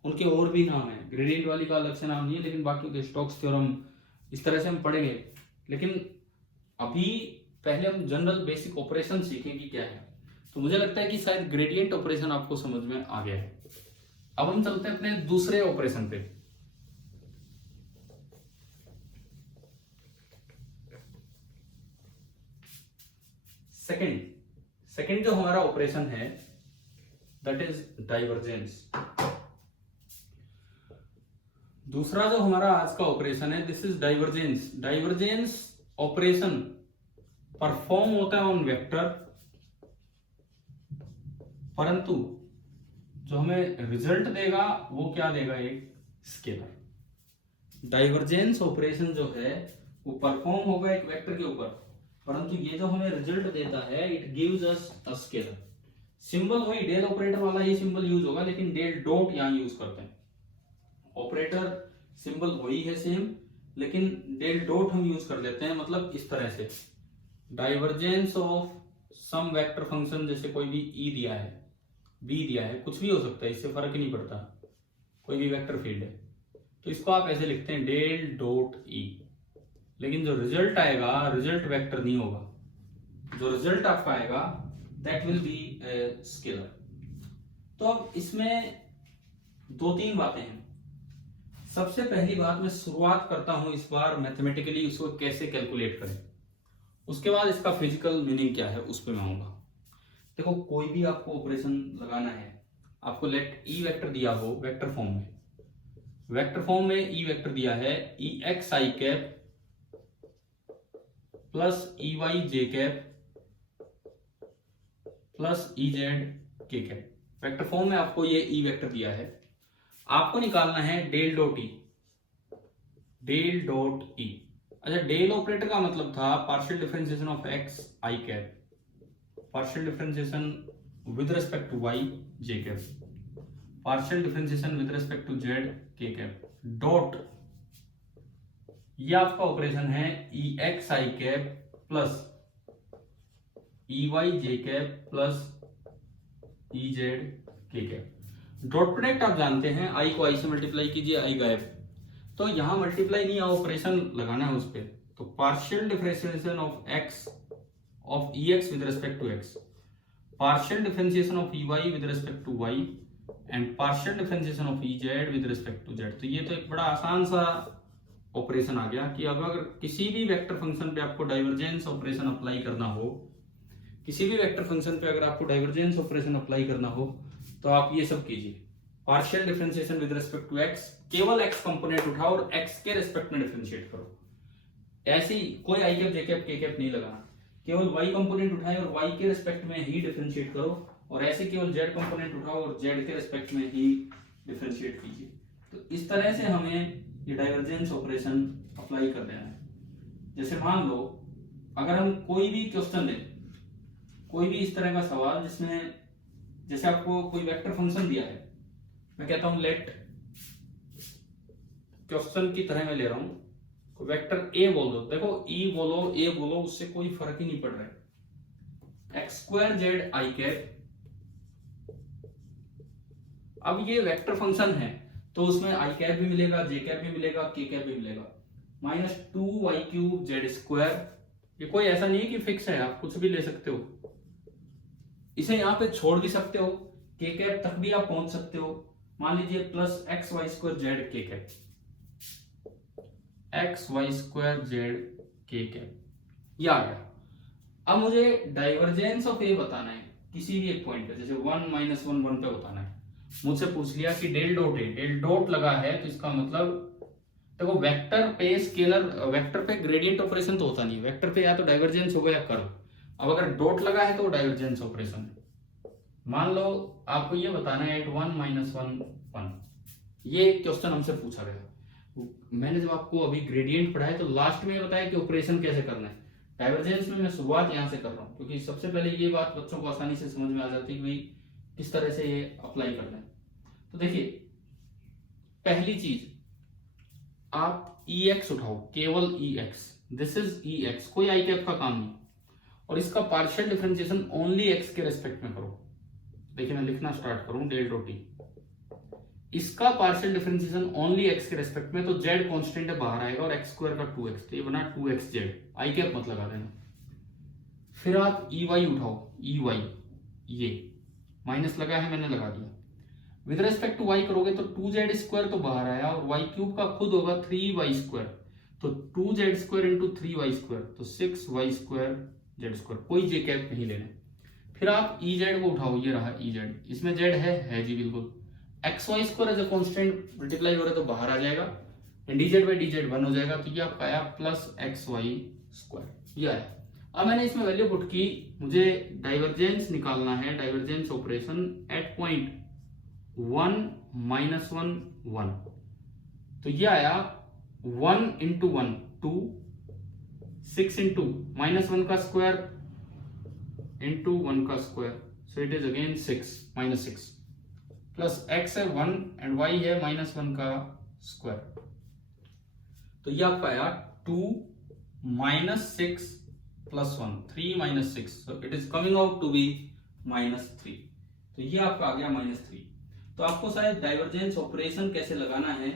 उनके और भी नाम है, ग्रेडियंट वाली का अलग से नाम नहीं है, लेकिन बाकी के स्टोक्स थ्योरम इस तरह से हम पढ़ेंगे। लेकिन अभी पहले हम जनरल बेसिक ऑपरेशन सीखें कि क्या है। तो मुझे लगता है कि शायद ग्रेडियंट ऑपरेशन आपको समझ में आ गया है। अब हम चलते हैं अपने दूसरे ऑपरेशन पे। सेकंड जो हमारा ऑपरेशन है दैट इज डाइवर्जेंस। दूसरा जो हमारा आज का ऑपरेशन है this is divergence. Divergence operation perform होता है ऑन वेक्टर, परंतु जो हमें रिजल्ट देगा वो क्या देगा, एक स्केलर। डाइवर्जेंस ऑपरेशन जो है वो परफॉर्म होगा एक वेक्टर के ऊपर, परंतु ये जो हमें रिजल्ट देता है it gives us a scalar. Symbol वही डेल ऑपरेटर वाला ही सिंबल यूज होगा, लेकिन डेल डॉट यहां यूज करते हैं। ऑपरेटर सिंबल वही है सेम, लेकिन डेल डॉट हम यूज कर लेते हैं। मतलब इस तरह से divergence of some vector function, जैसे कोई भी ई दिया है, बी दिया है, कुछ भी हो सकता है, इससे फर्क नहीं पड़ता, कोई भी वेक्टर फील्ड है, तो इसको आप ऐसे लिखते हैं डेल डॉट ई। लेकिन जो रिजल्ट आएगा रिजल्ट वेक्टर नहीं होगा, जो रिजल्ट आपका आएगा that will be a scalar. तो अब इसमें दो तीन बातें हैं। सबसे पहली बात, मैं शुरुआत करता हूं इस बार मैथमेटिकली उसको कैसे कैलकुलेट करें, उसके बाद इसका फिजिकल मीनिंग क्या है उस पर मैं आऊंगा। देखो, कोई भी आपको ऑपरेशन लगाना है, आपको लेट ई वेक्टर दिया हो वेक्टर फॉर्म में, वेक्टर फॉर्म में ई वेक्टर दिया है E X I cap plus E Y J cap plus E Z के कैप। वेक्टर फॉर्म में आपको ये ई वेक्टर दिया है, आपको निकालना है del dot E. Del dot E, अच्छा, डेल ऑपरेटर का मतलब था partial differentiation of X I cap, partial differentiation with respect to Y J cap, partial differentiation with respect to Z के कैप, डॉट ये आपका ऑपरेशन है E X I cap plus E Y J cap plus E Z के cap. Dot product आप जानते हैं, आई को आई से मल्टीप्लाई कीजिए, आई गायब, तो यहां मल्टीप्लाई नहीं, ऑपरेशन लगाना है उस पर। तो partial differentiation of X of E X with respect to X, partial differentiation of E Y with respect to Y and partial differentiation of E Z with respect to Z. तो ये तो एक बड़ा आसान सा ऑपरेशन आ गया कि अब अगर किसी भी वेक्टर फंक्शन पे आपको डाइवर्जेंस ऑपरेशन अप्लाई करना हो, किसी भी वेक्टर फंक्शन पे अगर आपको डाइवर्जेंस ऑपरेशन अप्लाई करना हो तो आप ये सब कीजिए। Partial differentiation with respect to X, केवल एक्स कंपोनेंट उठाओ और एक्स के रिस्पेक्ट में डिफरेंशिएट करो। ऐसी कोई आई कैप जे कैप के कैप नहीं लगाना, केवल वाई कंपोनेंट उठाए और वाई के रिस्पेक्ट में ही डिफरेंशिएट करो, और ऐसे केवल जेड कंपोनेंट उठाओ और जेड के रिस्पेक्ट में ही डिफरेंशिएट कीजिए। तो इस तरह से हमें ये डाइवर्जेंस ऑपरेशन अप्लाई कर देना है। जैसे मान लो अगर हम कोई भी क्वेश्चन लें, कोई भी इस तरह का सवाल जिसमें जैसे आपको कोई वेक्टर फंक्शन दिया है, मैं कहता हूं लेट क्वेश्चन की तरह मैं ले रहा हूं वेक्टर ए बोल दो, देखो ई बोलो ए बोलो उससे कोई फर्क ही नहीं पड़ रहा है, x square Z I cap. अब ये वेक्टर फंक्शन है तो उसमें आई कैप भी मिलेगा, जे कैप भी मिलेगा, के कैप भी मिलेगा, minus 2y cube Z square. ये कोई ऐसा नहीं है कि फिक्स है, आप कुछ भी ले सकते हो, इसे यहां पे छोड़ भी सकते हो, के कैप तक भी आप पहुंच सकते हो। मान लीजिए plus x Y square z के cap, x Y square z के कैप, ये आ गया। अब मुझे डाइवर्जेंस ऑफ ए बताना है किसी भी एक पॉइंट पे, जैसे 1 -1 1 पे बताना है। मुझसे पूछ लिया कि डेल डॉट है, डेल डॉट लगा है तो इसका मतलब देखो वेक्टर पे स्केलर, वेक्टर पे ग्रेडियंट ऑपरेशन तो होता नहीं, वेक्टर पे या तो डाइवर्जेंस होगा या कर्व। अब अगर डॉट लगा है तो डाइवर्जेंस ऑपरेशन है। मान लो आपको ये बताना है 1 -1 1, ये क्वेश्चन हमसे पूछा गया। मैंने जब आपको अभी ग्रेडियंट पढ़ाया तो लास्ट में बताया कि ऑपरेशन कैसे करना है। डाइवर्जेंस में मैं शुरुआत यहां से कर रहा हूं क्योंकि सबसे पहले ये बात बच्चों को आसानी से समझ में आ जाती है कि किस तरह से ये अप्लाई करना है। तो देखिए, पहली चीज आप EX उठाओ, केवल EX, दिस इज EX, कोई आई कैप का काम नहीं, और इसका पार्शियल डिफरेंशिएशन ओनली x के रेस्पेक्ट में करो। देखिए मैं लिखना स्टार्ट करूं, डेल डॉट टी, इसका पार्शियल डिफरेंशिएशन ओनली x के रेस्पेक्ट में, तो z कांस्टेंट है बाहर आएगा और x स्क्वायर का 2x, तो ये बना 2xz, आई कैप मत लगा देना। फिर आप EY उठाओ, EY, ये माइनस लगा है मैंने लगा दिया, विद रेस्पेक्ट टू y करोगे तो 2z स्क्वायर तो बाहर आया और y क्यूब का खुद होगा 3y स्क्वायर, तो 2z square into 3y square, तो 6y स्क्वायर जेड स्क्वायर, कोई जे कैप नहीं लेने। फिर आप ई जेड को उठाओ, ये रहा ई जेड, इसमें जेड है जी बिल्कुल। X Y square as a constant multiply हो रहा है तो बाहर आ जाएगा, D Z by D Z 1 हो जाएगा, तो ये आपका आया प्लस एक्स वाई स्क्वायर, ये आया। अब मैंने इसमें वैल्यू पुट की, मुझे डाइवर्जेंस निकालना है, डाइवर्जेंस ऑपरेशन एट पॉइंट 1 -1 1, तो ये आया 1 × 1 2, 6 × -1 का स्क्वायर इंटू 1 का square, so it is again 6 -6 plus x है 1 एंड y है -1 का स्क्वायर, तो ये आपका आया 2 -6 + 1 3 -6, so it is coming out to be -3, तो ये आपका आ गया -3। तो आपको शायद डाइवर्जेंस ऑपरेशन कैसे लगाना है,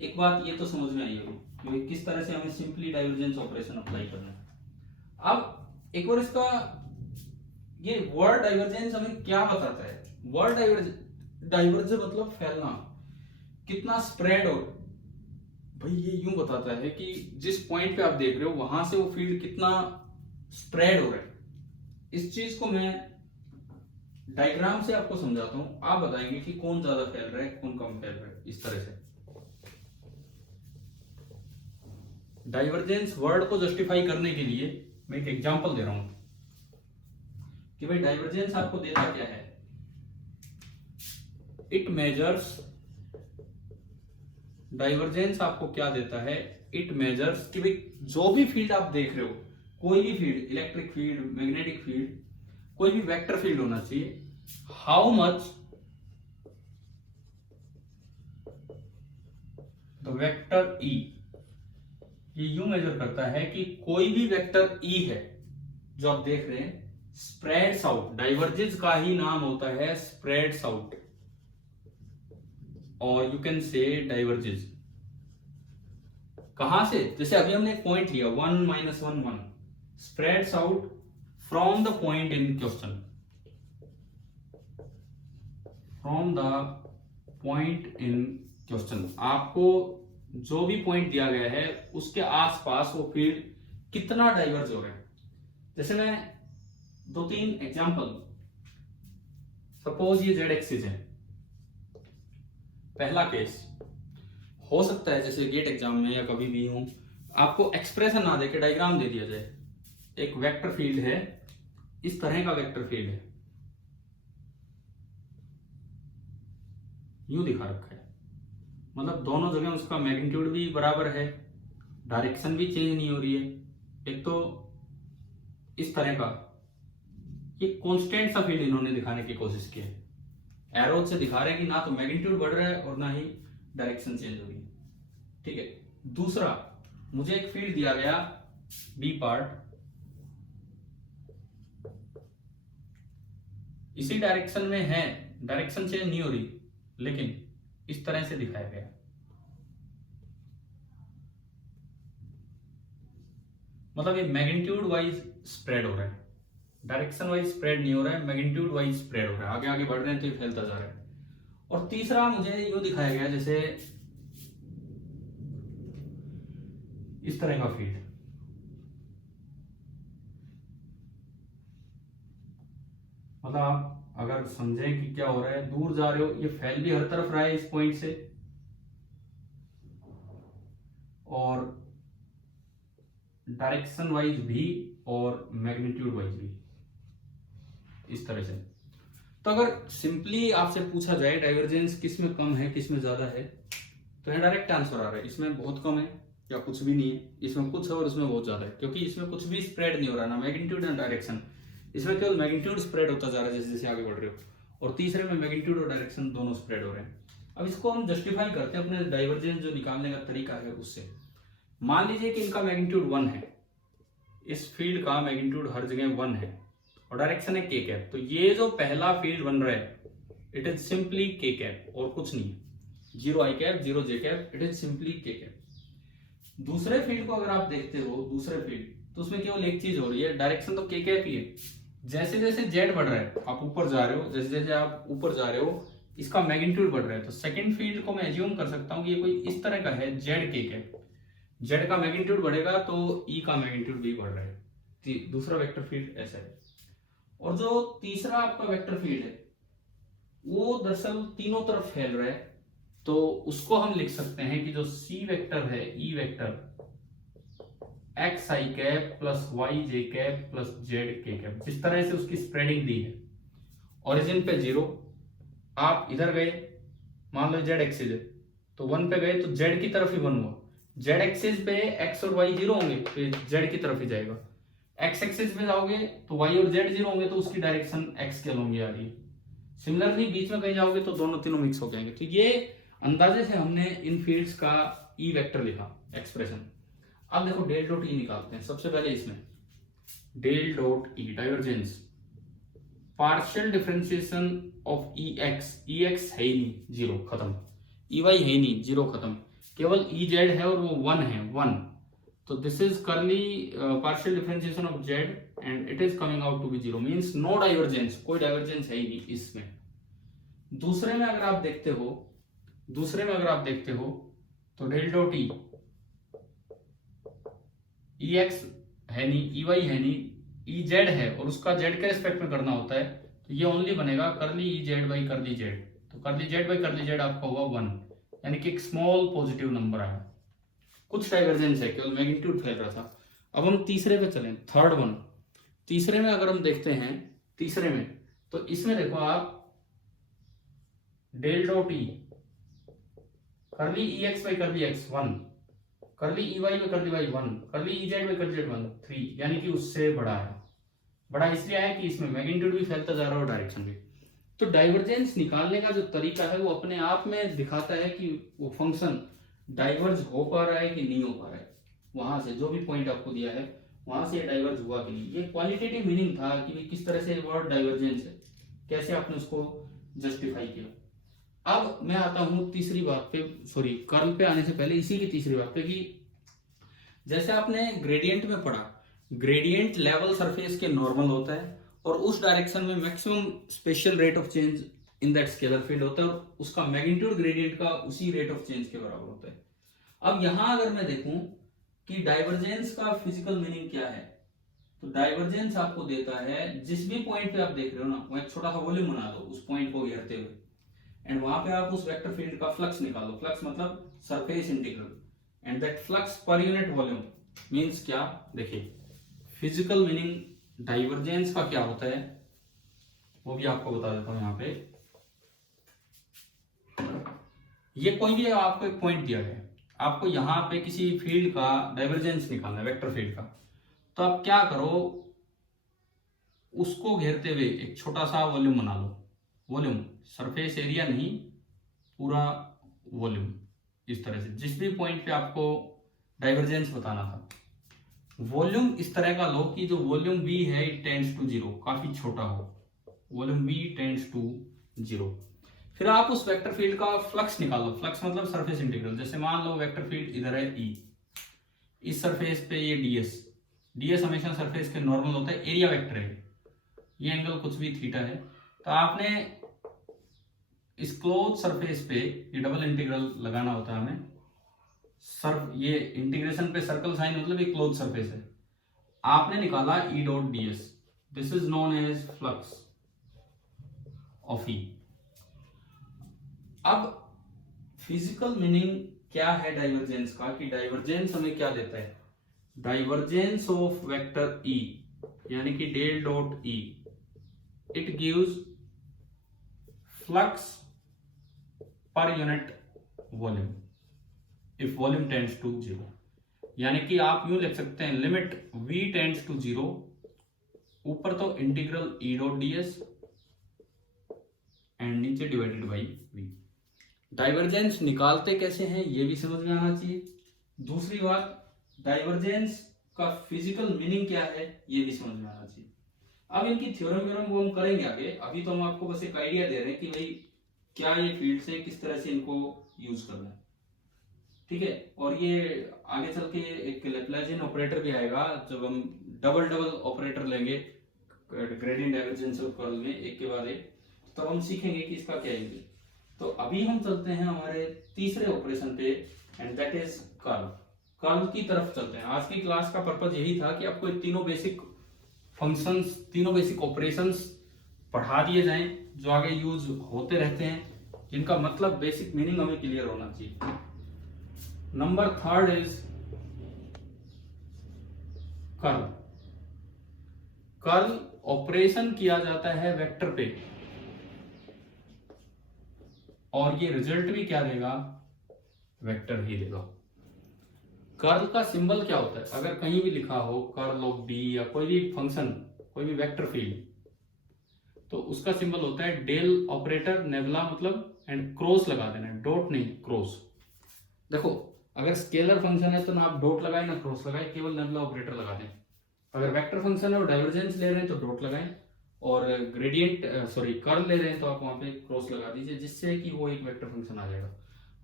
एक बात ये तो समझ में आई होगी कि किस तरह से हमें सिंपली डाइवर्जेंस ऑपरेशन अप्लाई करना है। अब एक और इसका ये वर्ड डाइवर्जेंस हमें क्या बताता है, वर्ड डाइवर्जेंस मतलब फैलना, कितना स्प्रेड हो, भाई ये यूं बताता है कि जिस पॉइंट पे आप देख रहे हो वहां से वो फील्ड कितना स्प्रेड हो रहा है। इस चीज को मैं डायग्राम से आपको समझाता हूं, आप बताएंगे कि कौन ज्यादा फैल रहा है कौन कम फैल रहा है। इस तरह से डाइवर्जेंस वर्ड को जस्टिफाई करने के लिए मैं एक एग्जांपल दे रहा हूं कि भाई डाइवर्जेंस आपको देता क्या है, इट मेजर्स, डाइवर्जेंस आपको क्या देता है, इट मेजर्स कि भाई जो भी फील्ड आप देख रहे हो, कोई भी field, electric field, magnetic field, कोई भी वेक्टर फील्ड होना चाहिए, how much the vector E, ये यूं मेजर करता है कि कोई भी वेक्टर ई है जो आप देख रहे हैं स्प्रेड्स आउट, डाइवर्जेंस का ही नाम होता है स्प्रेड्स आउट, और यू कैन से डाइवर्जेंस कहां से, जैसे अभी हमने एक पॉइंट लिया 1 -1 1, spreads out from the point in question, from the point in question, आपको जो भी पॉइंट दिया गया है उसके आसपास वो फील्ड कितना डाइवर्ज हो रहा है। जैसे मैं 2-3 एग्जांपल, सपोज ये जेड एक्सिस है, पहला केस हो सकता है जैसे गेट एग्जाम में या कभी भी हो, आपको एक्सप्रेशन ना देके डायग्राम दे दिया जाए, एक वेक्टर फील्ड है, इस तरह का वेक्टर फील्ड है, यूं दिखा रखा है, मतलब दोनों जगह उसका मैग्नीट्यूड भी बराबर है, डायरेक्शन भी चेंज नहीं हो रही है, एक तो इस तरह का, ये कांस्टेंट सा फील्ड इन्होंने दिखाने की कोशिश की है, एरो से दिखा रहे हैं कि ना तो मैग्नीट्यूड बढ़ रहा है और ना ही डायरेक्शन चेंज हो रही है, ठीक है। दूसरा, मुझे एक फील्ड दिया गया बी पार्ट, इसी डायरेक्शन में है, डायरेक्शन चेंज नहीं हो रही, लेकिन इस तरह से दिखाया गया, मतलब ये मैग्नीट्यूड वाइज स्प्रेड हो रहा है, डायरेक्शन वाइज स्प्रेड नहीं हो रहा है, मैग्नीट्यूड वाइज स्प्रेड हो रहा है, आगे आगे बढ़ रहे हैं तो ये फैलता जा रहा है। और तीसरा मुझे यूं दिखाया गया जैसे इस तरह का फील्ड, मतलब आप अगर समझें कि क्या हो रहा है, दूर जा रहे हो, ये फैल भी हर तरफ रहा है इस पॉइंट से, और डायरेक्शन वाइज भी और मैग्नीट्यूड वाइज भी, इस तरह से। तो अगर सिंपली आपसे पूछा जाए डाइवर्जेंस किस में कम है किस में ज्यादा है, तो यह डायरेक्ट आंसर आ रहा है, इसमें बहुत कम है या कुछ भी नहीं है, इसमें कुछ है और इसमें बहुत ज्यादा है, क्योंकि इसमें कुछ भी स्प्रेड नहीं हो रहा, ना मैग्नीट्यूड ना डायरेक्शन, इसमें केवल मैग्नीट्यूड स्प्रेड होता जा रहा है जैसे जैसे आगे बढ़ रहे हो, और तीसरे में मैग्नीट्यूड और डायरेक्शन दोनों स्प्रेड हो रहे हैं। अब इसको हम जस्टिफाई करते हैं अपने डाइवर्जेंस जो निकालने का तरीका है उससे। मान लीजिए कि इनका मैग्नीट्यूड 1 है, इस फील्ड का मैग्नीट्यूड हर जगह 1 है और डायरेक्शन है के कैप, तो ये जो पहला फील्ड बन रहा है इट इज सिंपली के कैप और कुछ नहीं, 0 i cap 0 j cap, it is simply के कैप। दूसरे फील्ड को अगर आप देखते हो, दूसरे फील्ड, तो उसमें केवल एक चीज हो रही है, डायरेक्शन तो के कैप ही है, जैसे जैसे जेड बढ़ रहा है, आप ऊपर जा रहे हो, जैसे जैसे आप ऊपर जा रहे हो इसका मैग्नीट्यूड बढ़ रहा है, तो सेकंड फील्ड को मैं एज्यूम कर सकता हूं कि ये कोई इस तरह का है, जेड के कैप, जेड का मैग्नीट्यूड बढ़ेगा तो ई का मैग्नीट्यूड भी बढ़ रहा है, दूसरा वेक्टर फील्ड ऐसा है। और जो तीसरा आपका वेक्टर फील्ड है वो दरअसल तीनों तरफ फैल रहा है, तो उसको हम लिख सकते हैं कि जो सी वेक्टर है, E vector x I cap plus Y J cap plus Z के कैप, जिस तरह से उसकी स्प्रेडिंग दी है, ओरिजिन पे 0, आप इधर गए, मान लो जेड एक्सिस है तो 1 पे गए तो जेड की तरफ ही 1 हुआ, जेड एक्सिस पे एक्स और वाई 0 होंगे तो जेड की तरफ ही जाएगा, एक्स एक्सिस पे जाओगे तो वाई और जेड 0 होंगे तो उसकी डायरेक्शन एक्स के अलोंग आ रही है। सिमिलरली बीच में कहीं जाओगे तो दोनों तीनों मिक्स हो जाएंगे। तो ये अंदाजे से हमने इन फील्ड्स का ई वेक्टर लिखा एक्सप्रेशन। अब देखो डेल डॉट ई निकालते हैं। सबसे पहले इसमें del dot E divergence, partial differentiation of E X है ही नहीं, 0 खत्म, ई वाई है ही नहीं, 0 खत्म, केवल ई जेड है और वो 1 है, 1, तो this is curly partial differentiation of Z and it is coming out to be 0, means no divergence, कोई डाइवर्जेंस है ही नहीं इसमें। दूसरे में अगर आप देखते हो तो डेल डॉट ई एक्स है नहीं, ई वाई है नहीं, ई जेड है और उसका जेड के रिस्पेक्ट में करना होता है, तो ये ओनली बनेगा करली E Z by curly Z, तो करली जेड बाई करली जेड आपका होगा 1, यानी कि एक स्मॉल पॉजिटिव नंबर आया, कुछ डाइवर्जेंस है, केवल मैग्नीट्यूड फैल रहा था। अब हम तीसरे पे चलें, थर्ड वन। तीसरे में अगर हम देखते हैं, तीसरे में तो इसमें देखो आप del dot E curly E X by curly X 1, curly E Y by curly Y 1, curly E Z by curly Z 1, 3, यानी कि उससे बड़ा है। बड़ा इसलिए है कि इसमें मैग्नीट्यूड भी फैलता जा रहा है और डायरेक्शन भी। तो डाइवर्जेंस निकालने का जो तरीका है वो अपने आप में दिखाता है कि वो फंक्शन डाइवर्ज हो पा रहा है कि नहीं हो पा रहा है, वहां से जो भी पॉइंट आपको दिया है वहां से डाइवर्ज हुआ कि नहीं। ये क्वालिटेटिव मीनिंग था कि किस तरह से वर्ड डाइवर्जेंस है, कैसे आपने उसको जस्टिफाई किया। अब मैं आता हूं तीसरी बात पे, सॉरी कर्ल पे आने से पहले इसी की तीसरी बात पे, कि जैसे आपने ग्रेडियंट में पढ़ा, ग्रेडियंट लेवल सरफेस के नॉर्मल होता है और उस डायरेक्शन में maximum spatial rate of change in that scalar field होता है और उसका मैग्नीट्यूड ग्रेडियंट का उसी रेट ऑफ चेंज के बराबर होता है। अब यहां अगर मैं देखूं कि डाइवर्जेंस का फिजिकल मीनिंग क्या है, तो डाइवर्जेंस आपको देता है जिस भी पॉइंट पे आप देख रहे हो ना, वहां एक छोटा सा वॉल्यूम बना दो उस पॉइंट को घेरते हुए, एंड वहां पे आप उस वेक्टर फील्ड का फ्लक्स निकालो, फ्लक्स मतलब surface integral, and that flux per unit volume means क्या, देखिए फिजिकल मीनिंग डाइवर्जेंस का क्या होता है वो भी आपको बता देता हूं। यहां पे ये कोई भी आपको एक पॉइंट दिया गया है, आपको यहां पे किसी फील्ड का डाइवर्जेंस निकालना है, वेक्टर फील्ड का, तो आप क्या करो, उसको घेरते हुए एक छोटा सा वॉल्यूम बना लो, वॉल्यूम सरफेस एरिया नहीं, पूरा वॉल्यूम, इस तरह से जिस भी पॉइंट पे आपको डाइवर्जेंस बताना था, वॉल्यूम इस तरह का लो कि जो वॉल्यूम v है इट टेंड्स टू 0, काफी छोटा हो, वॉल्यूम v टेंड्स टू 0। फिर आप उस वेक्टर फील्ड का फ्लक्स निकालो, फ्लक्स मतलब सरफेस इंटीग्रल, जैसे मान लो वेक्टर फील्ड इधर है E, इस सरफेस पे ये ds हमेशा सरफेस के नॉर्मल होता है, एरिया वेक्टर है, ये एंगल कुछ भी थीटा है, तो आपने इस क्लोज सरफेस पे ये डबल इंटीग्रल लगाना होता है हमें, ये इंटीग्रेशन पे सर्कल साइन मतलब ये क्लोज सरफेस है, आपने निकाला E dot ds, this is known as flux of E। अब फिजिकल मीनिंग क्या है डाइवर्जेंस का, कि डाइवर्जेंस हमें क्या देता है, डाइवर्जेंस ऑफ वेक्टर E यानी कि del dot E, it gives flux per unit volume if volume tends to 0, यानी कि आप यूं लिख सकते हैं लिमिट v टेंड्स टू 0, ऊपर तो integral E dot ds and नीचे डिवाइडेड बाई v। डाइवर्जेंस निकालते कैसे हैं ये भी समझ में आना चाहिए। दूसरी बात, डाइवर्जेंस का फिजिकल मीनिंग क्या है ये भी समझ में आना चाहिए। अब इनकी थ्योरम वो हम करेंगे आगे, अभी तो हम आपको बस एक आइडिया दे रहे हैं कि भाई क्या ये फील्ड से किस तरह से इनको यूज करना है, ठीक है। और ये आगे चल के एक लैप्लासियन ऑपरेटर भी आएगा, जब हम डबल ऑपरेटर लेंगे ग्रेडियंट डाइवर्जेंस ऑफ कर्ल में एक के बाद एक, तब हम सीखेंगे कि इसका क्या यूज है। तो अभी हम चलते हैं हमारे तीसरे ऑपरेशन पे, and that is curl. Curl की तरफ चलते हैं। आज की क्लास का पर्पज यही था कि आपको तीनों बेसिक फंक्शंस, तीनों बेसिक ऑपरेशंस पढ़ा दिए जाएं जो आगे यूज होते रहते हैं, जिनका मतलब बेसिक मीनिंग हमें क्लियर होना चाहिए। Number third is curl. Curl operation किया जाता है वेक्टर पे और ये रिजल्ट भी क्या देगा, वेक्टर ही देगा। कर्ल का सिंबल क्या होता है, अगर कहीं भी लिखा हो कर्ल ऑफ बी या कोई भी फंक्शन, कोई भी वेक्टर फील्ड, तो उसका सिंबल होता है डेल ऑपरेटर, नेबुला मतलब, एंड क्रॉस लगा देना है, डॉट नहीं क्रॉस। देखो अगर स्केलर फंक्शन है तो ना आप डॉट लगाए ना क्रॉस लगाए, केवल नेबुला ऑपरेटर लगा दें। अगर वेक्टर फंक्शन है और डाइवर्जेंस ले रहे हैं तो डॉट लगाएं, और ग्रेडियंट कर्ल ले रहे हैं तो आप वहां पे क्रॉस लगा दीजिए, जिससे कि वो एक वेक्टर फंक्शन आ जाएगा।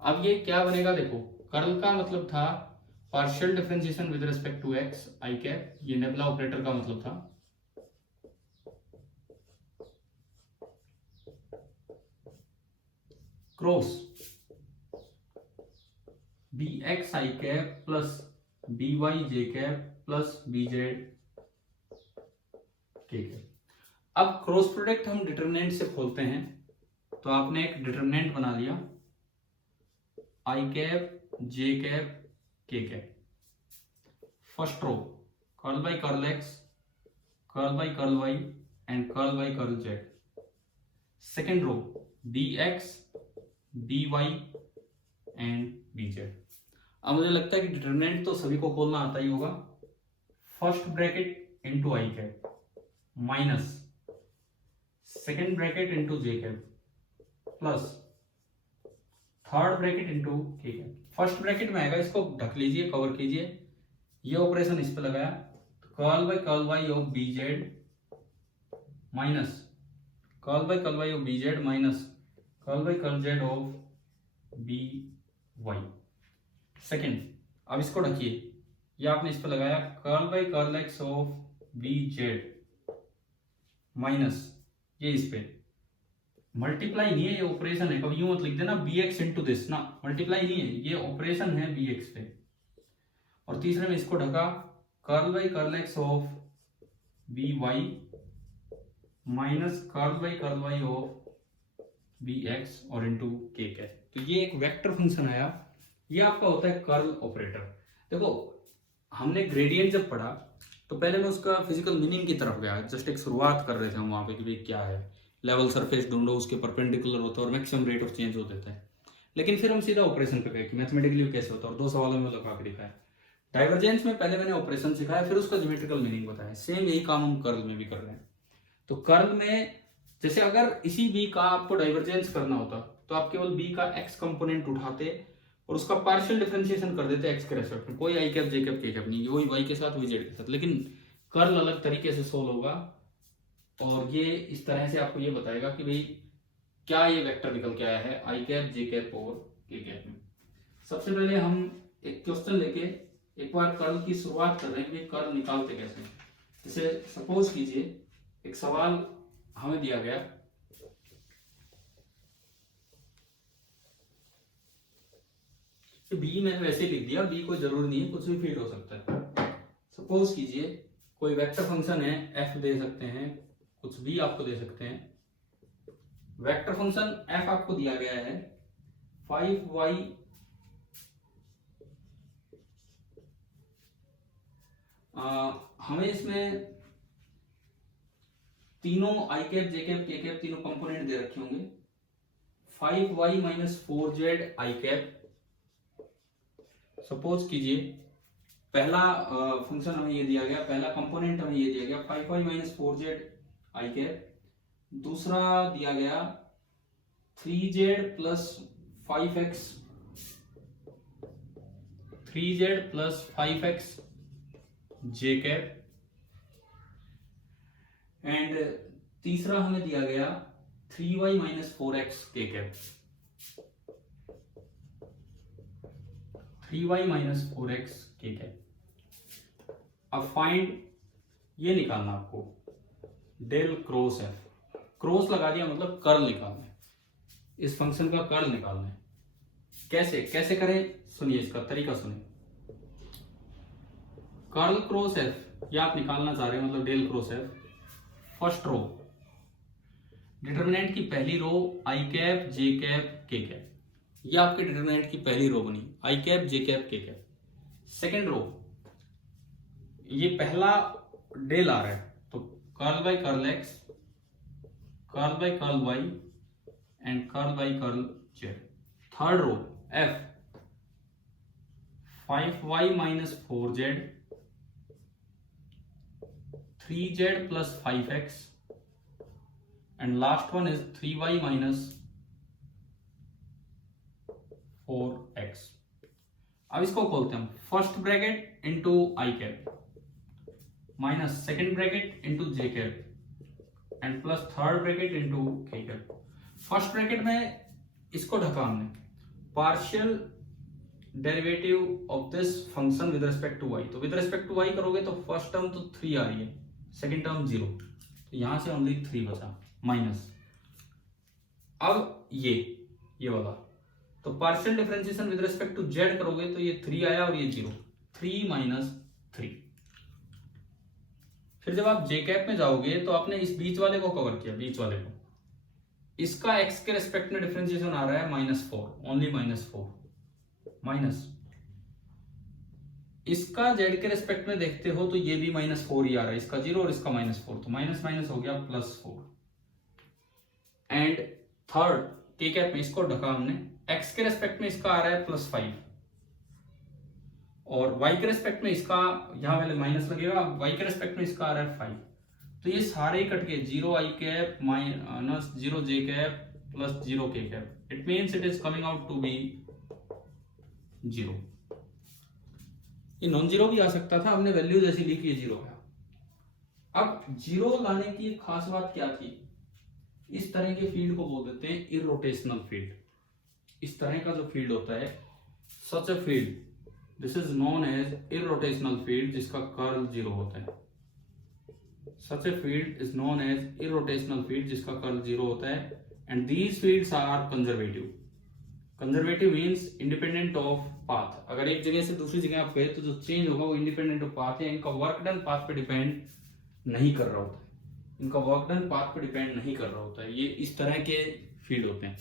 अब ये क्या बनेगा, देखो कर्ल का मतलब था partial differentiation with respect to X I cap, ये नेबुला ऑपरेटर का मतलब था cross B X I cap plus B Y J cap plus B Z के कैप। अब क्रॉस प्रोडक्ट हम डिटरमिनेंट से खोलते हैं, तो आपने एक डिटरमिनेंट बना लिया आई कैप जे कैप के cap. First row curl by curl X, curl by curl Y and curl by curl Z. Second row B X B Y and B Z. अब मुझे लगता है कि डिटरमिनेंट तो सभी को खोलना आता ही होगा। फर्स्ट ब्रैकेट इंटू आई cap minus second bracket into जे cap plus third bracket into के कैप। फर्स्ट ब्रैकेट में आएगा, इसको ढक लीजिए, कवर कीजिए, ये ऑपरेशन इस पे लगाया, तो curl by curl Y of B Z minus curl by curl Y of B Z minus curl by curl Z of B Y. Second, अब इसको ढकिए, ये आपने इस पे लगाया curl by curl X of B Z minus ये इस पे, मल्टीप्लाई नहीं है, ये ऑपरेशन है, कभी यूं मत लिख देना बी एक्स इंटू दिस ना, मल्टीप्लाई नहीं है, ये ऑपरेशन है बी एक्स पे। और तीसरे में इसको ढका curl by curl X of B Y minus curl by curl Y of B X और इंटू के कैप। तो ये एक वेक्टर फंक्शन आया, ये आपका होता है कर्ल ऑपरेटर। देखो हमने ग्रेडियंट जब पढ़ा तो पहले मैं उसका फिजिकल मीनिंग की तरफ गया, जस्ट एक शुरुआत कर रहे थे हम वहां पे कि भाई क्या है, लेवल सरफेस ढूंढो, उसके परपेंडिकुलर होता है और मैक्सिमम रेट ऑफ चेंज हो देता है। लेकिन फिर हम सीधा ऑपरेशन पे गए कि मैथमेटिकली कैसे होता है, और दो सवालों में लगा के दिखाया। डाइवर्जेंस में पहले मैंने ऑपरेशन सिखाया, फिर उसका ज्योमेट्रिकल मीनिंग बताया। सेम यही काम हम कर्ल में भी कर रहे हैं। तो कर्ल में जैसे अगर इसी बी का आपको डाइवर्जेंस करना होता तो आप केवल बी का एक्स कंपोनेंट उठाते और उसका पार्शियल डिफरेंशिएशन कर देते एक्स के रेस्पेक्ट में, कोई आई कैप जे कैप के कैप नहीं, वही वाई के साथ वही जेड के साथ। लेकिन कर्ल अलग तरीके से सोल्व होगा और ये इस तरह से आपको ये बताएगा कि भाई क्या ये वेक्टर निकल के आया है आई कैप जे कैप और के कैप में। सबसे पहले हम एक क्वेश्चन लेके एक बार कर्ल की शुरुआत कर रहे हैं कि कर्ल निकालते कैसे। जैसे सपोज कीजिए एक सवाल हमें दिया गया, बी मैंने वैसे ही लिख दिया, बी कोई जरूरी नहीं है, कुछ भी फील्ड हो सकता है। सपोज कीजिए कोई वेक्टर फंक्शन है, एफ दे सकते हैं, कुछ भी आपको दे सकते हैं। वेक्टर फंक्शन एफ आपको दिया गया है 5y हमें इसमें तीनों आई कैप जे कैप के कैप तीनों कंपोनेंट दे रखे होंगे। 5y माइनस 4z आई कैप। सपोज कीजिए पहला फंक्शन हमें ये दिया गया, पहला कंपोनेंट हमें ये दिया गया 5y माइनस 4z आई कैप। दूसरा दिया गया 3z plus 5x, 3z plus 5x J cap. And तीसरा हमें दिया गया 3y माइनस 4x के कैप, 3y माइनस 4x के कैप। अब फाइंड ये निकालना आपको डेल क्रॉस एफ। क्रॉस लगा दिया मतलब कर्ल निकालना है, इस फंक्शन का कर्ल निकालना है। कैसे कैसे करें, सुनिए इसका तरीका सुनिए। कर्ल क्रॉस एफ ये आप निकालना चाह रहे हैं, मतलब del cross F. First row, determinant की पहली row I cap J cap के कैप, ये आपके डिटर्मिनेंट की पहली रो बनी, आई कैप जे कैप के कैप। सेकेंड रो, ये पहला डेल आ रहा है तो curl by curl X, curl by curl Y and curl by curl Z. Third row F 5y minus 4z, 3z plus 5x and last one is 3y minus 4x। अब इसको खोलते हैं हम, first bracket into I cap minus second bracket into J cap and plus third bracket into के cap. First bracket में इसको ढका हमने, partial derivative of this function with respect to Y, तो विद रिस्पेक्ट टू वाई करोगे तो first term तो 3 आ रही है, सेकेंड टर्म 0, तो यहां से ओनली 3 बचा माइनस। अब ये वाला, तो partial differentiation with respect to Z करोगे तो ये 3 आया और ये 0, 3 माइनस 3। फिर जब आप जे कैप में जाओगे तो आपने इस बीच वाले को कवर किया, बीच वाले को, इसका एक्स के रेस्पेक्ट में डिफरेंशिएशन आ रहा है -4, ओनली -4 माइनस, इसका जेड के रेस्पेक्ट में देखते हो तो ये भी -4 ही आ रहा है, इसका 0 और इसका -4, तो माइनस माइनस हो गया +4। एंड थर्ड के कैप में इसको ढका हमने, एक्स के रेस्पेक्ट में इसका आ रहा है +5 और वाई के रेस्पेक्ट में इसका, यहां पहले माइनस लगेगा, वाई के रेस्पेक्ट में इसका आ रहा है 5, तो ये सारे ही कट के 0 I cap minus 0 J cap plus 0 K cap, it means it is coming out to be 0। ये नॉन जीरो भी आ सकता था, हमने वैल्यू जैसी ली कि 0 है। अब 0 लाने की खास बात क्या थी, इस तरह के फील्ड को बोल देते हैं इरोटेशनल फील्ड। इस तरह का जो फील्ड होता है, such a field, this is known as irrotational field, जिसका कर्ल 0 होता है। Such a field is known as irrotational field, जिसका कर्ल 0 होता है। And these fields are conservative. Conservative means independent of path. अगर एक जगह से दूसरी जगह आप गए तो जो चेंज होगा वो इंडिपेंडेंट ऑफ पाथ है, इनका वर्क डन पाथ पे डिपेंड नहीं कर रहा होता है, इनका वर्क डन पाथ पे डिपेंड नहीं कर रहा होता है। ये इस तरह के फील्ड होते हैं,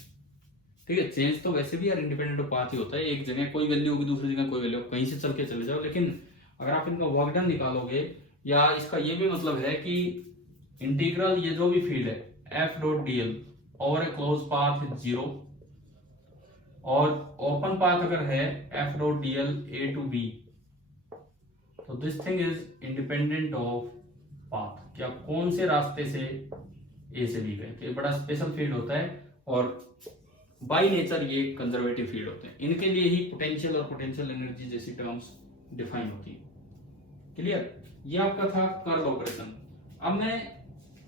ठीक है। चेंज तो वैसे भी यार इंडिपेंडेंट ऑफ पाथ ही होता है, एक जगह कोई वैल्यू होगी दूसरी जगह कोई वैल्यू, कहीं से चल के चले जाओ, लेकिन अगर आप इनका वर्क डन निकालोगे, या इसका ये भी मतलब है कि इंटीग्रल ये जो भी फील्ड है f dot d l over a close path 0, और ओपन पाथ अगर है f dot d l a to b, तो this thing is independent of path, कि आप कौन से रास्ते से ए से बी गए, तो ये बड़ा स्पेशल फील्ड होता है और बाय नेचर ये कंजर्वेटिव फील्ड होते हैं। इनके लिए ही पोटेंशियल और पोटेंशियल एनर्जी जैसी टर्म्स डिफाइन होती है। क्लियर? ये आपका था कर्ल ऑपरेशन। अब मैं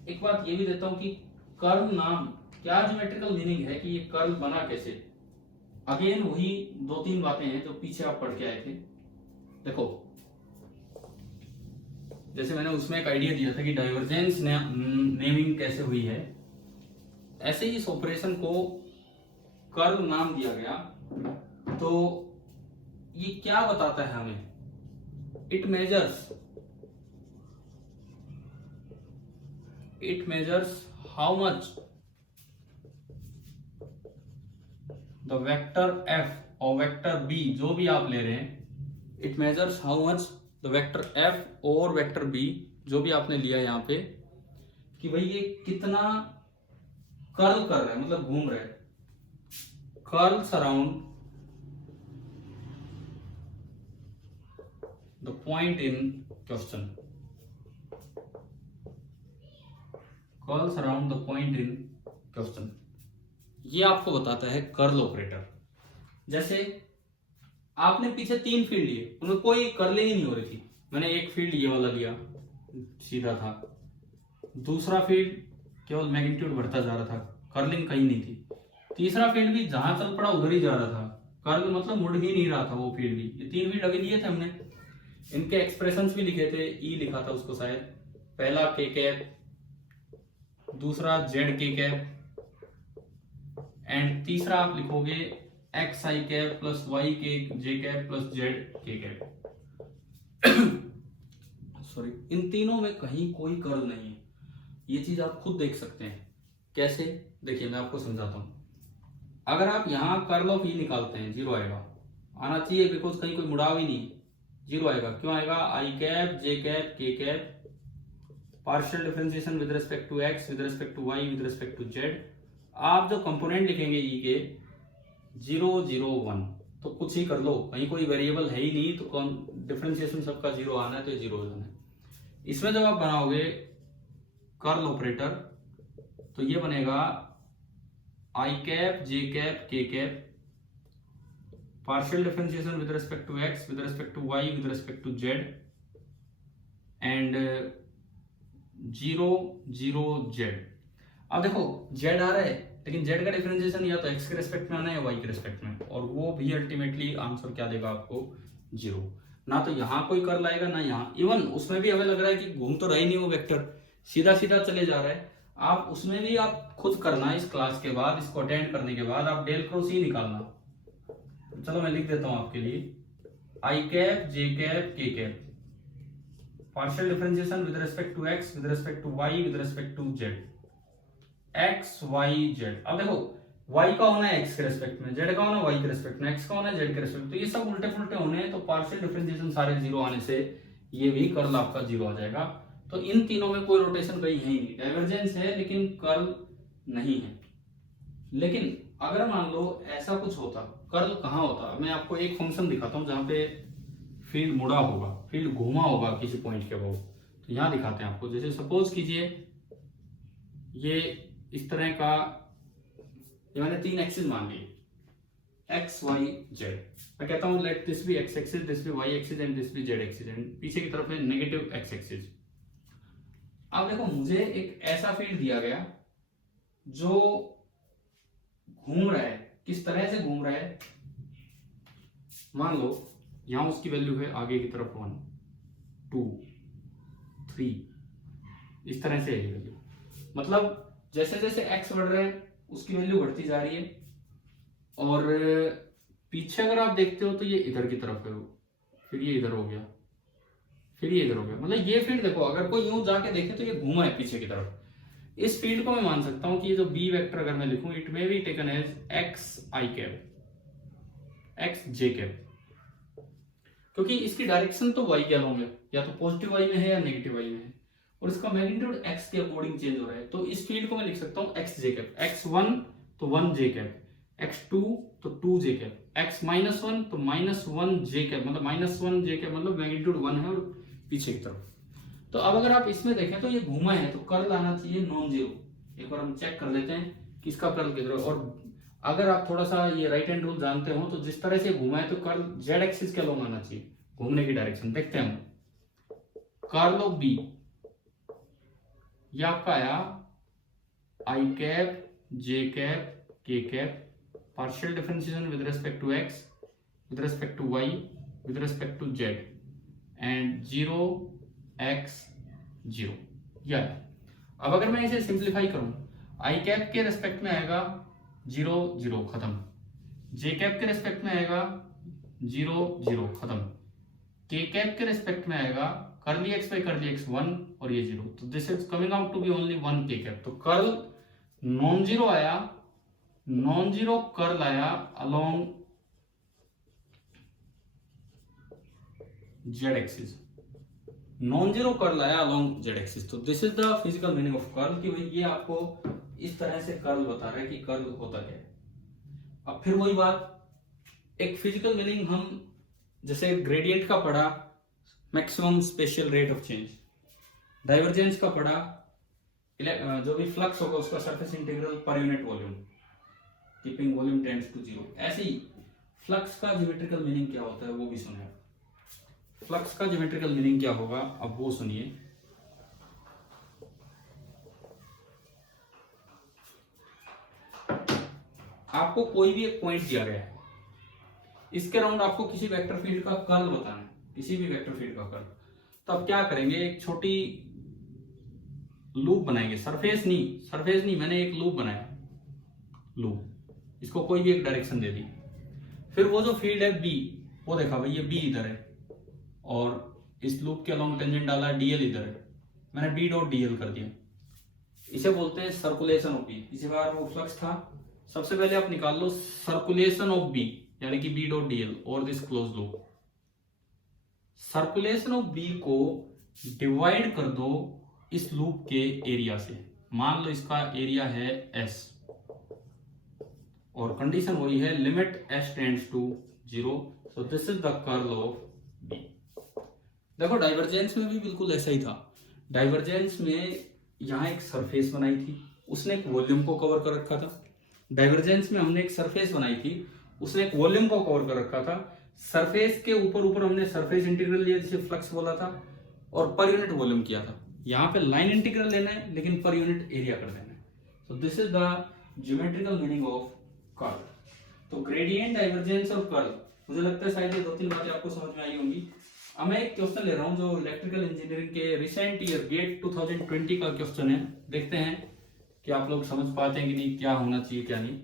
एक बात ये भी देता हूं कि कर्ल नाम क्या ज्योमेट्रिकल मीनिंग है, कि ये कर्ल बना कैसे। अगेन वही 2-3 बातें हैं जो पीछे आप पढ़ के आए थे। देखो, जैसे मैंने उसमें एक आइडिया दिया था कि डाइवर्जेंस नेमिंग कैसे हुई है, ऐसे ही इस ऑपरेशन को कर्ल नाम दिया गया। तो ये क्या बताता है हमें, it measures how much the vector f और वेक्टर b जो भी आप ले रहे हैं, it measures how much the vector f और वेक्टर b जो भी आपने लिया यहां पे, कि भाई ये कितना कर्ल कर रहा है, मतलब घूम रहा है। Curls around the point in question, curls around the point in question, ये आपको बताता है कर्ल ऑपरेटर। जैसे आपने पीछे 3 फील्ड लिए, उनमें कोई कर्ल ही नहीं हो रही थी। मैंने एक फील्ड ये वाला लिया, सीधा था, दूसरा फील्ड केवल मैग्नीट्यूड बढ़ता जा रहा था, कर्लिंग कहीं नहीं थी, तीसरा फील्ड भी जहां चल पड़ा उधर ही जा रहा था, कर्ल मतलब मुड़ ही नहीं रहा था वो फील्ड भी। ये 3 फील्ड अभी लिए थे हमने, इनके एक्सप्रेशंस भी लिखे थे, ई लिखा था उसको शायद, पहला के कैप, दूसरा जेड के कैप, एंड तीसरा आप लिखोगे x I cap plus Y के जे कैप प्लस जेड के कैप। सॉरी, इन तीनों में कहीं कोई कर्ल नहीं है। ये चीज आप खुद देख सकते हैं। कैसे? देखिए मैं आपको समझाता हूं। अगर आप यहाँ कर्ल ऑफ ई निकालते हैं, जीरो आएगा, आना चाहिए, बिकॉज कहीं कोई मुड़ाव ही नहीं, जीरो आएगा। क्यों आएगा? आई कैप जे कैप के cap partial differentiation with respect to X, with respect to Y, with respect to Z. आप जो कंपोनेंट लिखेंगे ई के 0 0 1, तो कुछ ही कर लो, कहीं कोई वेरिएबल है ही नहीं, तो डिफरेंशिएशन सबका जीरो आना है, तो ये जीरो हो जाना है। इसमें जब आप बनाओगे कर्ल ऑपरेटर, तो ये बनेगा आई कैप जे कैप के cap partial differentiation with respect to X, with respect to Y, with respect to Z and 0 0 Z. अब देखो जेड आ रहा है, लेकिन जेड का डिफरेंशिएशन या तो एक्स के रेस्पेक्ट में आना है या वाई के रेस्पेक्ट में, और वो भी अल्टीमेटली आंसर क्या देगा आपको? जीरो। ना तो यहाँ कोई कर्ल आएगा ना यहाँ, इवन उसमें भी हमें लग रहा है कि घूम तो रहा ही नहीं वो वेक्टर, सीधा सीधा चले जा रहा है। आप उसमें भी आप खुद करना, इस क्लास के बाद, इसको अटेंड करने के बाद आप डेल क्रॉस ही निकालना। चलो मैं लिख देता हूं आपके लिए, आई कैप जे कैप के cap partial differentiation with respect to X, with respect to Y, with respect to Z, X Y Z. अब देखो y का होना है x के रेस्पेक्ट में, z का होना है y के रेस्पेक्ट में, x का होना है z के रेस्पेक्ट में, तो ये सब उल्टे पुल्टे होने हैं, तो पार्शियल डिफरेंशिएशन सारे जीरो आने से ये भी कर्ल आपका जीरो आ जाएगा। तो इन तीनों में कोई रोटेशन कहीं है ही नहीं, डाइवर्जेंस है लेकिन कर्ल नहीं है। लेकिन अगर मान लो ऐसा कुछ होता, कर्ल कहाँ होता? मैं आपको एक फंक्शन दिखाता हूँ जहां पे फील्ड मुड़ा होगा, फील्ड घूमा होगा किसी पॉइंट के अबाउट, तो यहां दिखाते हैं आपको। जैसे सपोज कीजिए ये इस तरह का, ये मैंने 3 एक्सिस मान ली, एक्स वाई जेड। मैं कहता हूं let this be X axis, this be Y axis and this be Z axis, and पीछे की तरफ है नेगेटिव एक्स एक्सिस। अब देखो मुझे एक ऐसा फील्ड दिया गया जो घूम रहा है, किस तरह से घूम रहा है? मान लो यहां उसकी वैल्यू है आगे की तरफ 1 2 3, इस तरह से है वैल्यू। मतलब जैसे जैसे x बढ़ रहा है उसकी वैल्यू बढ़ती जा रही है, और पीछे अगर आप देखते हो तो ये इधर की तरफ है, फिर ये इधर हो गया, फिर ये इधर हो गया। मतलब ये फील्ड देखो, अगर कोई यूं जाके देखे तो ये घूमा है पीछे की तरफ। इस फील्ड को मैं मान सकता हूं कि ये जो b वेक्टर अगर मैं लिखूं, it may be taken as x i cap, x j cap, क्योंकि इसकी डायरेक्शन तो y के अलोंग है, या तो पॉजिटिव y में है या नेगेटिव y में है, और इसका मैग्नीट्यूड x के अकॉर्डिंग चेंज हो रहा है। तो इस फील्ड को मैं लिख सकता हूं x j कैप, x1 तो 1 j कैप, x2 तो 2 j कैप, x-1 तो -1 j कैप, मतलब -1 j कैप मतलब मैग्नीट्यूड 1 है और पीछे की तरफ। तो अब अगर आप इसमें देखें तो ये घूमा है, तो कर्ल आना चाहिए नॉन जीरो। एक बार हम चेक कर लेते हैं कि इसका कर्ल किधर है। और अगर आप थोड़ा सा ये राइट हैंड रूल जानते हो, तो जिस तरह से घूमा है तो कर्ल जेड एक्सिस के अलोंग आना चाहिए, घूमने की डायरेक्शन। देखते हैं हम, कर्ल ऑफ बी ये आपका आया आई कैप जे कैप के cap partial differentiation with respect to X, with respect to Y, with respect to Z and 0 x 0। या अब अगर मैं इसे सिंप्लीफाई करूं, आई कैप के रेस्पेक्ट में आएगा 0 0 खत्म, जे कैप के रेस्पेक्ट में आएगा 0 0 खत्म, के कैप के रेस्पेक्ट में आएगा curly X by curly X 1 और ये 0। तो this is coming out to be only 1 K cap. तो कर्ल नॉन जीरो आया, नॉन जीरो कर्ल आया along Z axis, non zero curl आया अलोंग जेड एक्सिस। तो this is the physical meaning of curl, कि भाई ये आपको इस तरह से कर्ल बता रहा है कि कर्ल होता क्या है। अब फिर वही बात, एक फिजिकल मीनिंग हम जैसे ग्रेडियंट का पढ़ा, maximum spatial rate of change, divergence का पढ़ा, जो भी फ्लक्स होगा उसका surface integral per unit volume, keeping volume tends to zero. ऐसे ही फ्लक्स का ज्योमेट्रिकल मीनिंग क्या होता है वो भी सुने। फ्लक्स का ज्योमेट्रिकल मीनिंग क्या होगा अब वो सुनिए। आपको कोई भी एक पॉइंट दिया गया है, इसके अराउंड आपको किसी वेक्टर फील्ड का कर्ल बताना है, किसी भी वेक्टर फील्ड का कर्ल। तो अब क्या करेंगे, एक छोटी लूप बनाएंगे, सरफेस नहीं, मैंने एक लूप बनाया, लूप, इसको कोई भी एक डायरेक्शन दे दी। फिर वो जो फील्ड है बी, वो देखा भाई ये बी इधर है और इस लूप के अलोंग टेंजेंट डाला, डीएल इधर है, मैंने बी डॉट डीएल कर दिया, इसे बोलते हैं सर्कुलेशन ऑफ बी। इसी बार वो फ्लक्स था। सबसे पहले आप निकाल लो सर्कुलेशन ऑफ बी यानी कि बी डॉट डीएल और this close loop. Circulation of B को डिवाइड कर दो इस लूप के एरिया से, मान लो इसका एरिया है एस, और कंडीशन वही है limit S tends to 0, so this is the curl of B. देखो डाइवर्जेंस में भी बिल्कुल ऐसा ही था। डाइवर्जेंस में यहां एक सरफेस बनाई थी, उसने एक वॉल्यूम को कवर कर रखा था। डाइवर्जेंस में हमने एक सरफेस बनाई थी, उसने एक वॉल्यूम को कवर कर रखा था। सरफेस के ऊपर ऊपर हमने सरफेस इंटीग्रल लिया जिसे फ्लक्स बोला था, और पर यूनिट वॉल्यूम किया था। यहाँ पे लाइन इंटीग्रल लेना है लेकिन पर यूनिट एरिया कर देना है। सो this is the geometrical meaning of curl. तो ग्रेडियंट, डाइवर्जेंस और कर्ल, मुझे लगता है शायद ये 2-3 बातें आपको समझ में आई होंगी। अब मैं एक क्वेश्चन ले रहा हूँ जो इलेक्ट्रिकल इंजीनियरिंग के रिसेंट ईयर गेट 2020 का क्वेश्चन है। देखते हैं कि आप लोग समझ पाते हैं कि नहीं, क्या होना चाहिए क्या नहीं।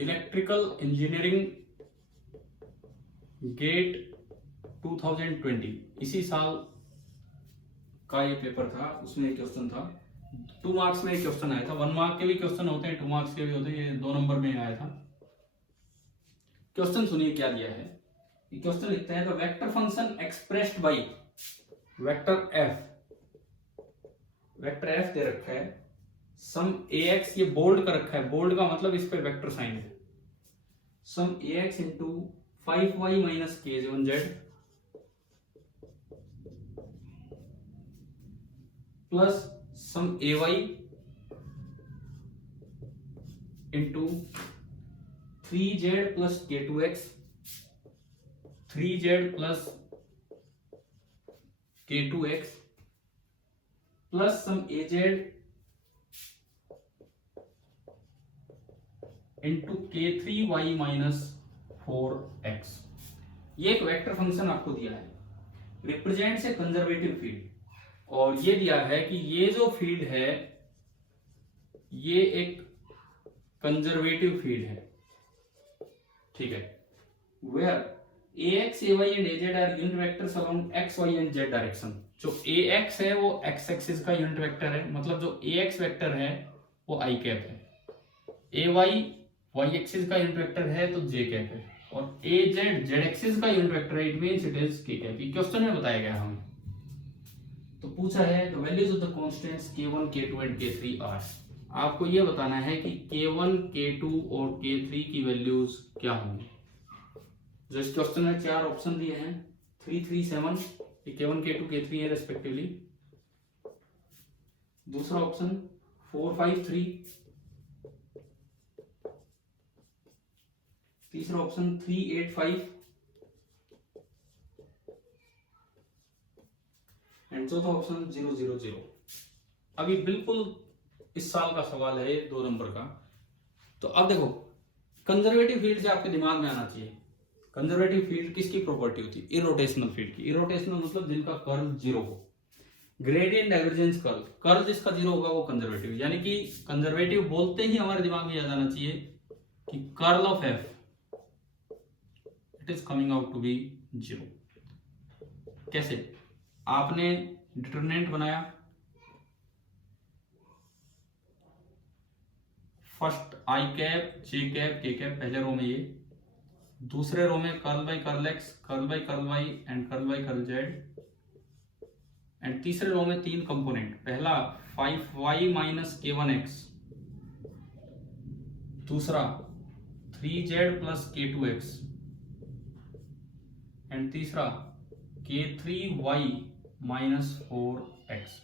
इलेक्ट्रिकल इंजीनियरिंग गेट 2020 इसी साल का ये पेपर था, उसमें एक क्वेश्चन था। 2 मार्क्स में एक क्वेश्चन आया था। 1 मार्क के भी क्वेश्चन होते हैं, 2 मार्क्स के भी होते हैं, ये 2 नंबर में आया था। क्वेश्चन सुनिए क्या दिया है। ये क्वेश्चन लिखता है the vector function expressed by vector f. Vector f दे रखा है, सम ax, ये बोल्ड कर रखा है, बोल्ड का मतलब इस पे वेक्टर साइन है, some ax into 5y minus k1z plus some ay into 3z plus k2x, 3z plus k2x plus some az into k3y minus 4x। ये एक वेक्टर फंक्शन आपको दिया है, रिप्रेजेंट्स ए कंजर्वेटिव फील्ड, और ये दिया है कि ये जो फील्ड है ये एक कंजर्वेटिव फील्ड है, ठीक है। Where ax, ay and az are unit vectors along x, y and z direction. जो ax है वो x एक्सिस का यूनिट वेक्टर है, मतलब जो ax वेक्टर है वो i कैप है, ay y एक्सिस का यूनिट वेक्टर है तो j कैप है, और az z एक्सिस का यूनिट वेक्टर है, it means it is k cap. ये क्वेश्चन में बताया गया हमें। तो पूछा है the values of the constants k1, k2 and k3 are. आपको ये बताना है कि k1, k2 और k3 की वैल्यूज क्या होंगी। जो इस क्वेश्चन में 4 ऑप्शन दिए हैं, 3, 3, 7, ये k1, k2, k3 है रेस्पेक्टिवली। दूसरा ऑप्शन 4, 5, 3, तीसरा ऑप्शन 3, 8, 5 एंड चौथा ऑप्शन 0, 0, 0। अभी बिल्कुल इस साल का सवाल है 2 नंबर का। तो अब देखो कंजर्वेटिव फील्ड जो आपके दिमाग में आना चाहिए। कंजर्वेटिव फील्ड किसकी प्रॉपर्टी होती है? इरोटेशनल फील्ड की। इरोटेशनल मतलब जिनका कर्ल 0 हो। ग्रेडियंट, डाइवर्जेंस, कर्ल, कर्ल जिसका 0 होगा वो कंजर्वेटिव। यानी कि कंजर्वेटिव बोलते ही हमारे दिमाग में याद आना चाहिए कि curl of F it is coming out to be 0। कैसे? आपने डिटरमिनेंट बनाया, first I cap, J cap, के कैप पहले रो में, ये दूसरे रो में curl by curl X, curl by curl Y and curl by curl Z, and तीसरे रो में 3 कंपोनेंट। पहला 5y माइनस k1x, दूसरा 3z प्लस k2x एंड तीसरा k3y माइनस 4x।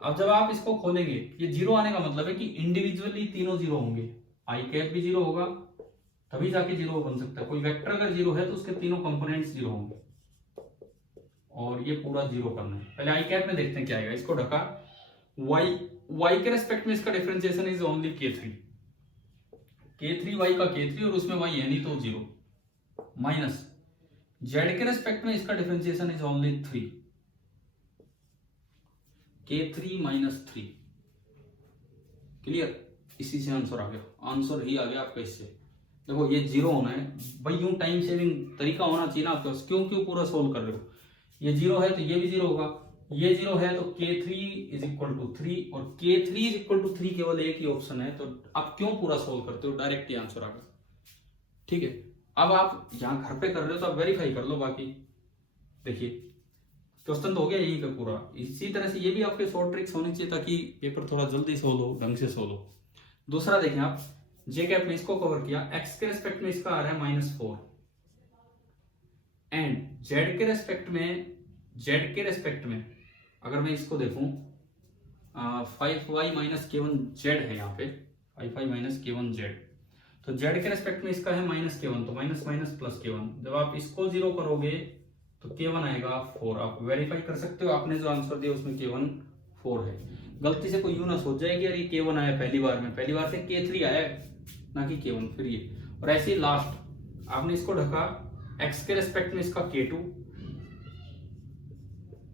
अब जब आप इसको खोलेंगे, ये 0 आने का मतलब है कि इंडिविजुअली तीनों 0 होंगे। आई कैप भी 0 होगा तभी जाके 0 बन सकता है। कोई वेक्टर अगर 0 है तो उसके तीनों कंपोनेंट्स 0 होंगे, और ये पूरा 0 करना है। पहले आई कैप में देखते हैं क्या आएगा। इसको ढका, y के रेस्पेक्ट में इसका differentiation is only k3, k3y का k3 और उसमें y है नहीं तो 0, माइनस z के रेस्पेक्ट में इसका differentiation is only 3, k3 minus 3। Clear? इसी से आंसर आ गया, आंसर ही आ गया आपका इससे। देखो ये जीरो होना है भाई, यूं टाइम सेविंग तरीका होना चाहिए ना आपके पास। क्यों पूरा सोल्व कर रहे हो? ये जीरो है तो ये भी जीरो होगा, ये जीरो है तो k3 इज इक्वल टू 3 और k3 इज इक्वल टू 3 केवल एक ही ऑप्शन है, तो आप क्यों पूरा सोल्व करते हो? डायरेक्ट ही आंसर आ गया। ठीक है, अब आप यहाँ घर पे कर रहे हो तो आप वेरीफाई कर लो। बाकी देखिए क्वेश्चन तो हो गया यही का पूरा। इसी तरह से ये भी आपके शॉर्ट ट्रिक्स होनी चाहिए ताकि पेपर थोड़ा जल्दी सोल्व हो, ढंग से सोल्व हो। दूसरा देखें आप, जे कैप में इसको कवर किया, एक्स के रेस्पेक्ट में इसका आ रहा है -4 एंड जेड के रेस्पेक्ट में अगर मैं इसको देखूं 5y माइनस k1 जेड है यहाँ पे, 5y माइनस k1 जेड, तो जेड के रेस्पेक्ट में इसका है -k1, तो माइनस माइनस प्लस k1। जब आप इसको जीरो करोगे तो k1 आएगा 4। आप वेरीफाई कर सकते हो, आपने जो आंसर दिया उसमें k1 4 है। गलती से कोई यूं ना सोच जाए कि यार ये k1 आया पहली बार से k3 आया ना कि k1, फिर ये। और ऐसे ही लास्ट आपने इसको ढका, x के रेस्पेक्ट में इसका k2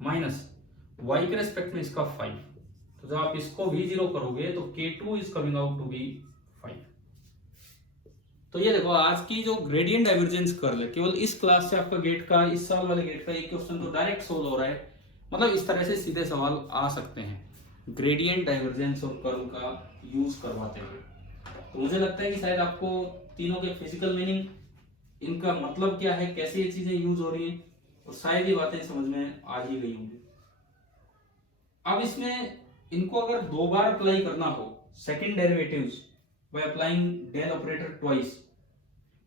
माइनस y के रेस्पेक्ट में इसका 5, तो जब आप इसको भी जीरो करोगे तो k2 is coming out to be 5। तो ये देखो आज की जो ग्रेडियंट डाइवर्जेंस कर्ल है, केवल इस क्लास से आपका गेट का, इस साल वाले गेट का एक क्वेश्चन तो डायरेक्ट सोल्व हो रहा है। मतलब इस तरह से सीधे सवाल आ सकते हैं ग्रेडियंट डाइवर्जेंस और कर्ल का यूज करवाते हुए। तो मुझे लगता है कि शायद आपको तीनों के फिजिकल मीनिंग, इनका मतलब क्या है, कैसे ये चीजें यूज हो रही है, और शायद ये बातें समझ में आ ही गई होंगी। अब इसमें इनको अगर दो बार अप्लाई करना हो second derivatives by applying del operator twice,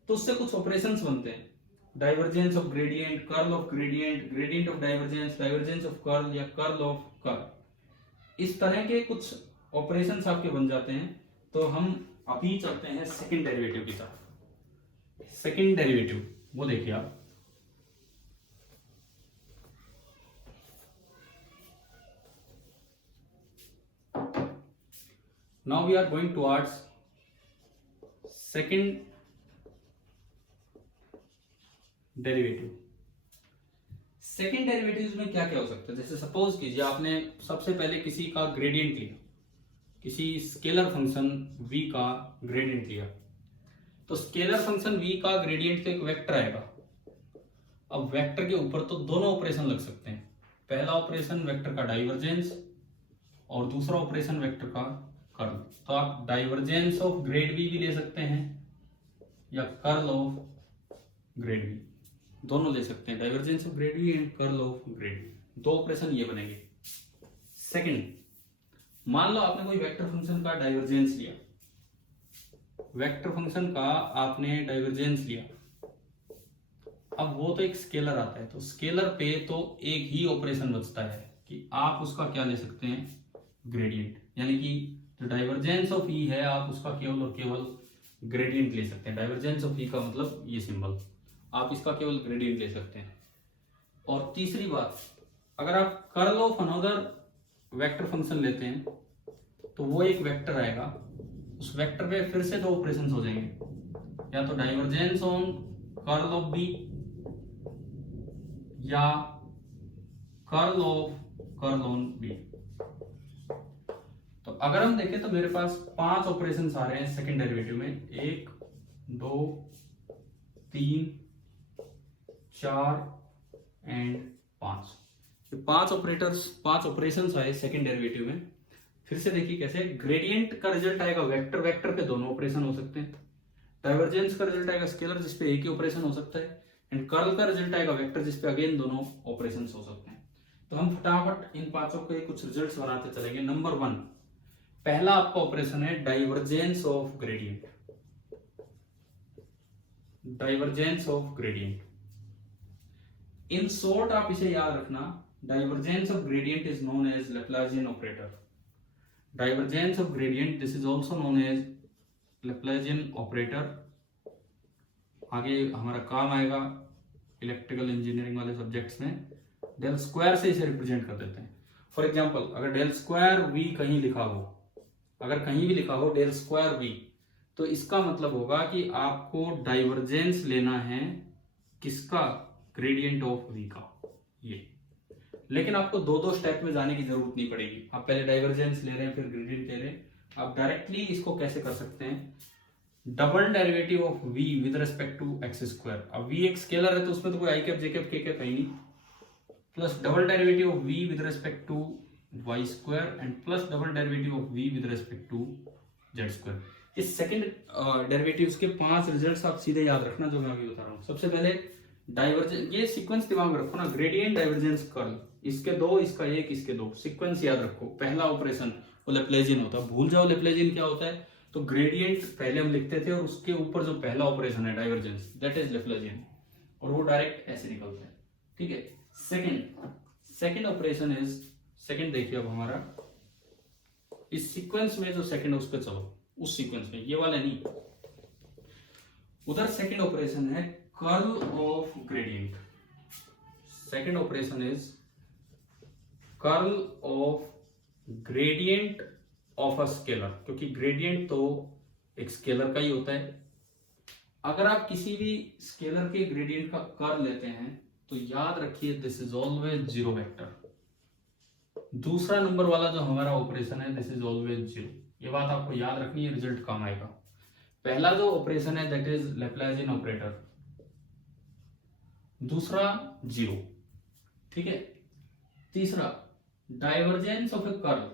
तो उससे कुछ ऑपरेशंस बनते हैं, divergence of gradient, curl of gradient, gradient of divergence, divergence of curl या कर्ल ऑफ कर्ल। इस तरह के कुछ ऑपरेशंस आपके बन जाते हैं। तो हम अभी चलते हैं सेकंड डेरिवेटिव की तरफ। सेकंड डेरिवेटिव वो देखिए आप, now we are going towards second derivative. Second derivatives में क्या क्या हो सकता है? जैसे सपोज कीजिए आपने सबसे पहले किसी का ग्रेडियंट लिया, किसी स्केलर फंक्शन v का ग्रेडियंट लिया, तो स्केलर फंक्शन v का ग्रेडियंट तो एक वेक्टर आएगा। अब वेक्टर के ऊपर तो दोनों ऑपरेशन लग सकते हैं, पहला ऑपरेशन वेक्टर का डाइवर्जेंस और दूसरा ऑपरेशन वेक्टर का कर्ल। तो आप डाइवर्जेंस ऑफ ग्रेड v भी ले सकते हैं या कर्ल ऑफ ग्रेड v, दोनों ले सकते हैं, divergence of grade v and curl of grade v। दो ऑपरेशन ये बनेंगे। सेकंड, मान लो आपने कोई वेक्टर फंक्शन का डाइवर्जेंस लिया, वेक्टर फंक्शन का आपने डाइवर्जेंस लिया, अब वो तो एक स्केलर आता है, तो स्केलर पे तो एक ही ऑपरेशन बचता है कि आप उसका क्या ले सकते हैं, ग्रेडियंट। यानी कि जो डाइवर्जेंस ऑफ ई है आप उसका केवल और केवल ग्रेडियंट ले सकते हैं। डाइवर्जेंस ऑफ ई का मतलब ये सिंबल, आप इसका केवल ग्रेडियंट ले सकते हैं। और तीसरी बात, अगर आप curl of another vector function लेते हैं तो वो एक वेक्टर आएगा, उस वेक्टर पे फिर से दो ऑपरेशंस हो जाएंगे, या तो divergence on curl of b या curl of curl on b. तो अगर हम देखें तो मेरे पास 5 ऑपरेशंस आ रहे हैं सेकंड डेरिवेटिव में, 1 2 3 4 एंड 5। 5 ऑपरेशंस आए सेकंड डेरिवेटिव में। फिर से देखिए कैसे, ग्रेडियंट का रिजल्ट आएगा वेक्टर, वेक्टर पे दोनों ऑपरेशन हो सकते हैं। डाइवर्जेंस का रिजल्ट आएगा स्केलर जिसपे एक ही ऑपरेशन हो सकता है, एंड कर्ल का रिजल्ट आएगा वेक्टर जिसपे अगेन दोनों ऑपरेशन हो सकते हैं। तो हम फटाफट इन पांचों के कुछ रिजल्ट्स बनाते चलेंगे। नंबर 1, पहला आपका ऑपरेशन है divergence of gradient. Divergence of gradient, in short आप इसे याद रखना, divergence of gradient is known as Laplacian operator. Divergence of gradient, this is also known as Laplacian operator। आगे हमारा काम आएगा इलेक्ट्रिकल इंजीनियरिंग वाले सब्जेक्ट्स में, डेल स्क्वायर से इसे रिप्रेजेंट कर देते हैं। फॉर एग्जांपल अगर डेल स्क्वायर v कहीं लिखा हो, अगर कहीं भी लिखा हो डेल स्क्वायर v, तो इसका मतलब होगा कि आपको डाइवर्जेंस लेना है किसका, ग्रेडियंट ऑफ v का। ये लेकिन आपको दो स्टेप में जाने की जरूरत नहीं पड़ेगी। आप पहले डाइवर्जेंस ले रहे हैं फिर ग्रेडियंट ले रहे हैं, आप डायरेक्टली इसको कैसे कर सकते हैं, double derivative of v with respect to x square. अब v एक स्केलर है तो उसमें तो कोई आई कैप जे कैप के कैप है ही नहीं, plus double derivative of v with respect to y square and plus double derivative of v with respect to z square. इस सेकंड डेरिवेटिव्स के 5 रिजल्ट्स आप सीधे याद रखना जो मैं अभी बता रहा हूँ। सबसे पहले डाइवर्जेंस, ये सीक्वेंस दिमाग में रखो ना, ग्रेडियंट डाइवर्जेंस कर्ल, इसके 2, इसका 1, इसके 2, सीक्वेंस याद रखो। पहला ऑपरेशन वो लेप्लेजियन होता है, भूल जाओ लेप्लेजियन क्या होता है, तो ग्रेडियंट पहले हम लिखते थे और उसके ऊपर जो पहला ऑपरेशन है डाइवर्जेंस, दैट इज लेप्लेजियन, और वो डायरेक्ट ऐसे निकलता है, ठीक है। सेकंड ऑपरेशन इज, सेकंड देखिए अब हमारा इस सीक्वेंस में जो सेकंड है उस पर चलो, उस सीक्वेंस में, ये वाला नहीं, उधर सेकंड ऑपरेशन है curl of gradient. Second operation is curl of gradient of a scalar, क्योंकि ग्रेडियंट तो एक स्केलर का ही होता है। अगर आप किसी भी स्केलर के ग्रेडियंट का कर्ल लेते हैं तो याद रखिए this is always zero vector. दूसरा नंबर वाला जो हमारा ऑपरेशन है दिस इज ऑलवेज जीरो, ये बात आपको याद रखनी है, रिजल्ट काम आएगा। पहला जो ऑपरेशन है दैट इज लैप्लासियन ऑपरेटर, दूसरा जीरो, ठीक है। तीसरा divergence of A curl,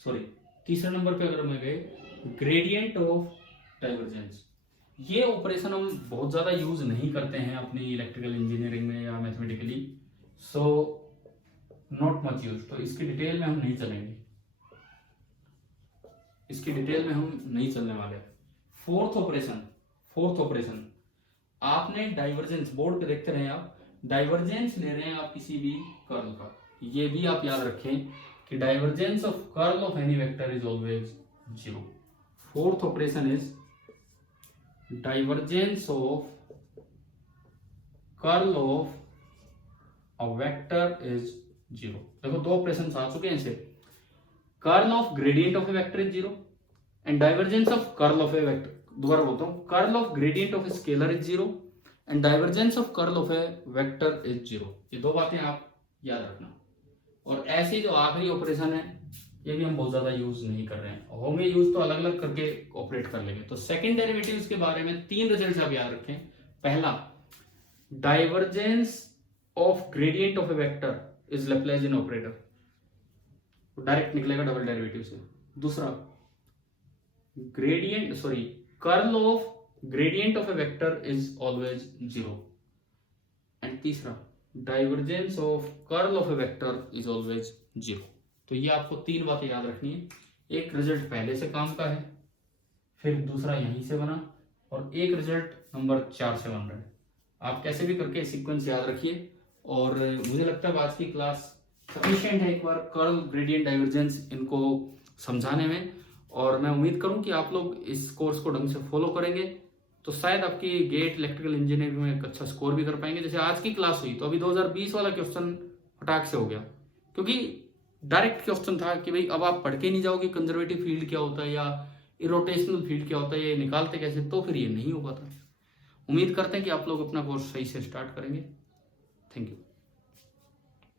sorry तीसरे नंबर पे अगर मैं गए ग्रेडियंट ऑफ डाइवर्जेंस। ये ऑपरेशन हम बहुत ज्यादा यूज नहीं करते हैं अपनी इलेक्ट्रिकल इंजीनियरिंग में या mathematically, so not much use, तो इसकी डिटेल में हम नहीं चलेंगे, इसकी डिटेल में हम नहीं चलने वाले। फोर्थ ऑपरेशन आपने डाइवर्जेंस, बोर्ड पे देखते रहे आप, डाइवर्जेंस ले रहे हैं आप किसी भी कर्ल का, ये भी आप याद रखें कि divergence of curl of any vector is always zero. Fourth operation is divergence of curl of a vector is zero. देखो 2 ऑपरेशन आ चुके हैं इसे, curl of gradient of a vector is zero and divergence of curl of a vector, दोबारा बोलता हूं, curl of gradient of a scalar is zero and divergence of curl of a vector is zero. ये 2 बातें आप याद रखना। और ऐसे जो आखिरी ऑपरेशन है ये भी हम बहुत ज्यादा यूज नहीं कर रहे हैं, होंगे यूज तो अलग अलग करके ऑपरेट कर लेंगे। तो सेकंड डेरिवेटिव्स के बारे में 3 रिजल्ट आप याद रखें। पहला, divergence of gradient of a vector is Laplacian operator, direct निकलेगा डबल डेरिवेटिव से। दूसरा, curl of gradient of a vector is always zero. And तीसरा, divergence of curl of a vector is always zero. तो ये आपको 3 बातें याद रखनी है। एक रिजल्ट पहले से काम का है, फिर दूसरा यहीं से बना, और एक रिजल्ट नंबर 4 से बन रहा है। आप कैसे भी करके सीक्वेंस याद रखिए, और मुझे लगता है आज की क्लास सफिशिएंट है एक बार कर्ल, ग्रेडियंट, डाइवर्जेंस इनको समझाने में। और मैं उम्मीद करूं कि आप लोग इस कोर्स को ढंग से फॉलो करेंगे तो शायद आपकी गेट इलेक्ट्रिकल इंजीनियरिंग में एक अच्छा स्कोर भी कर पाएंगे। जैसे आज की क्लास हुई तो अभी 2020 वाला क्वेश्चन फटाक से हो गया, क्योंकि डायरेक्ट क्वेश्चन था कि भाई अब आप पढ़ के नहीं जाओगे कंजर्वेटिव फील्ड क्या होता है या इरोटेशनल फील्ड क्या होता है, ये निकालते कैसे, तो फिर ये नहीं हो पाता। उम्मीद करते हैं कि आप लोग अपना कोर्स सही से स्टार्ट करेंगे। Thank you.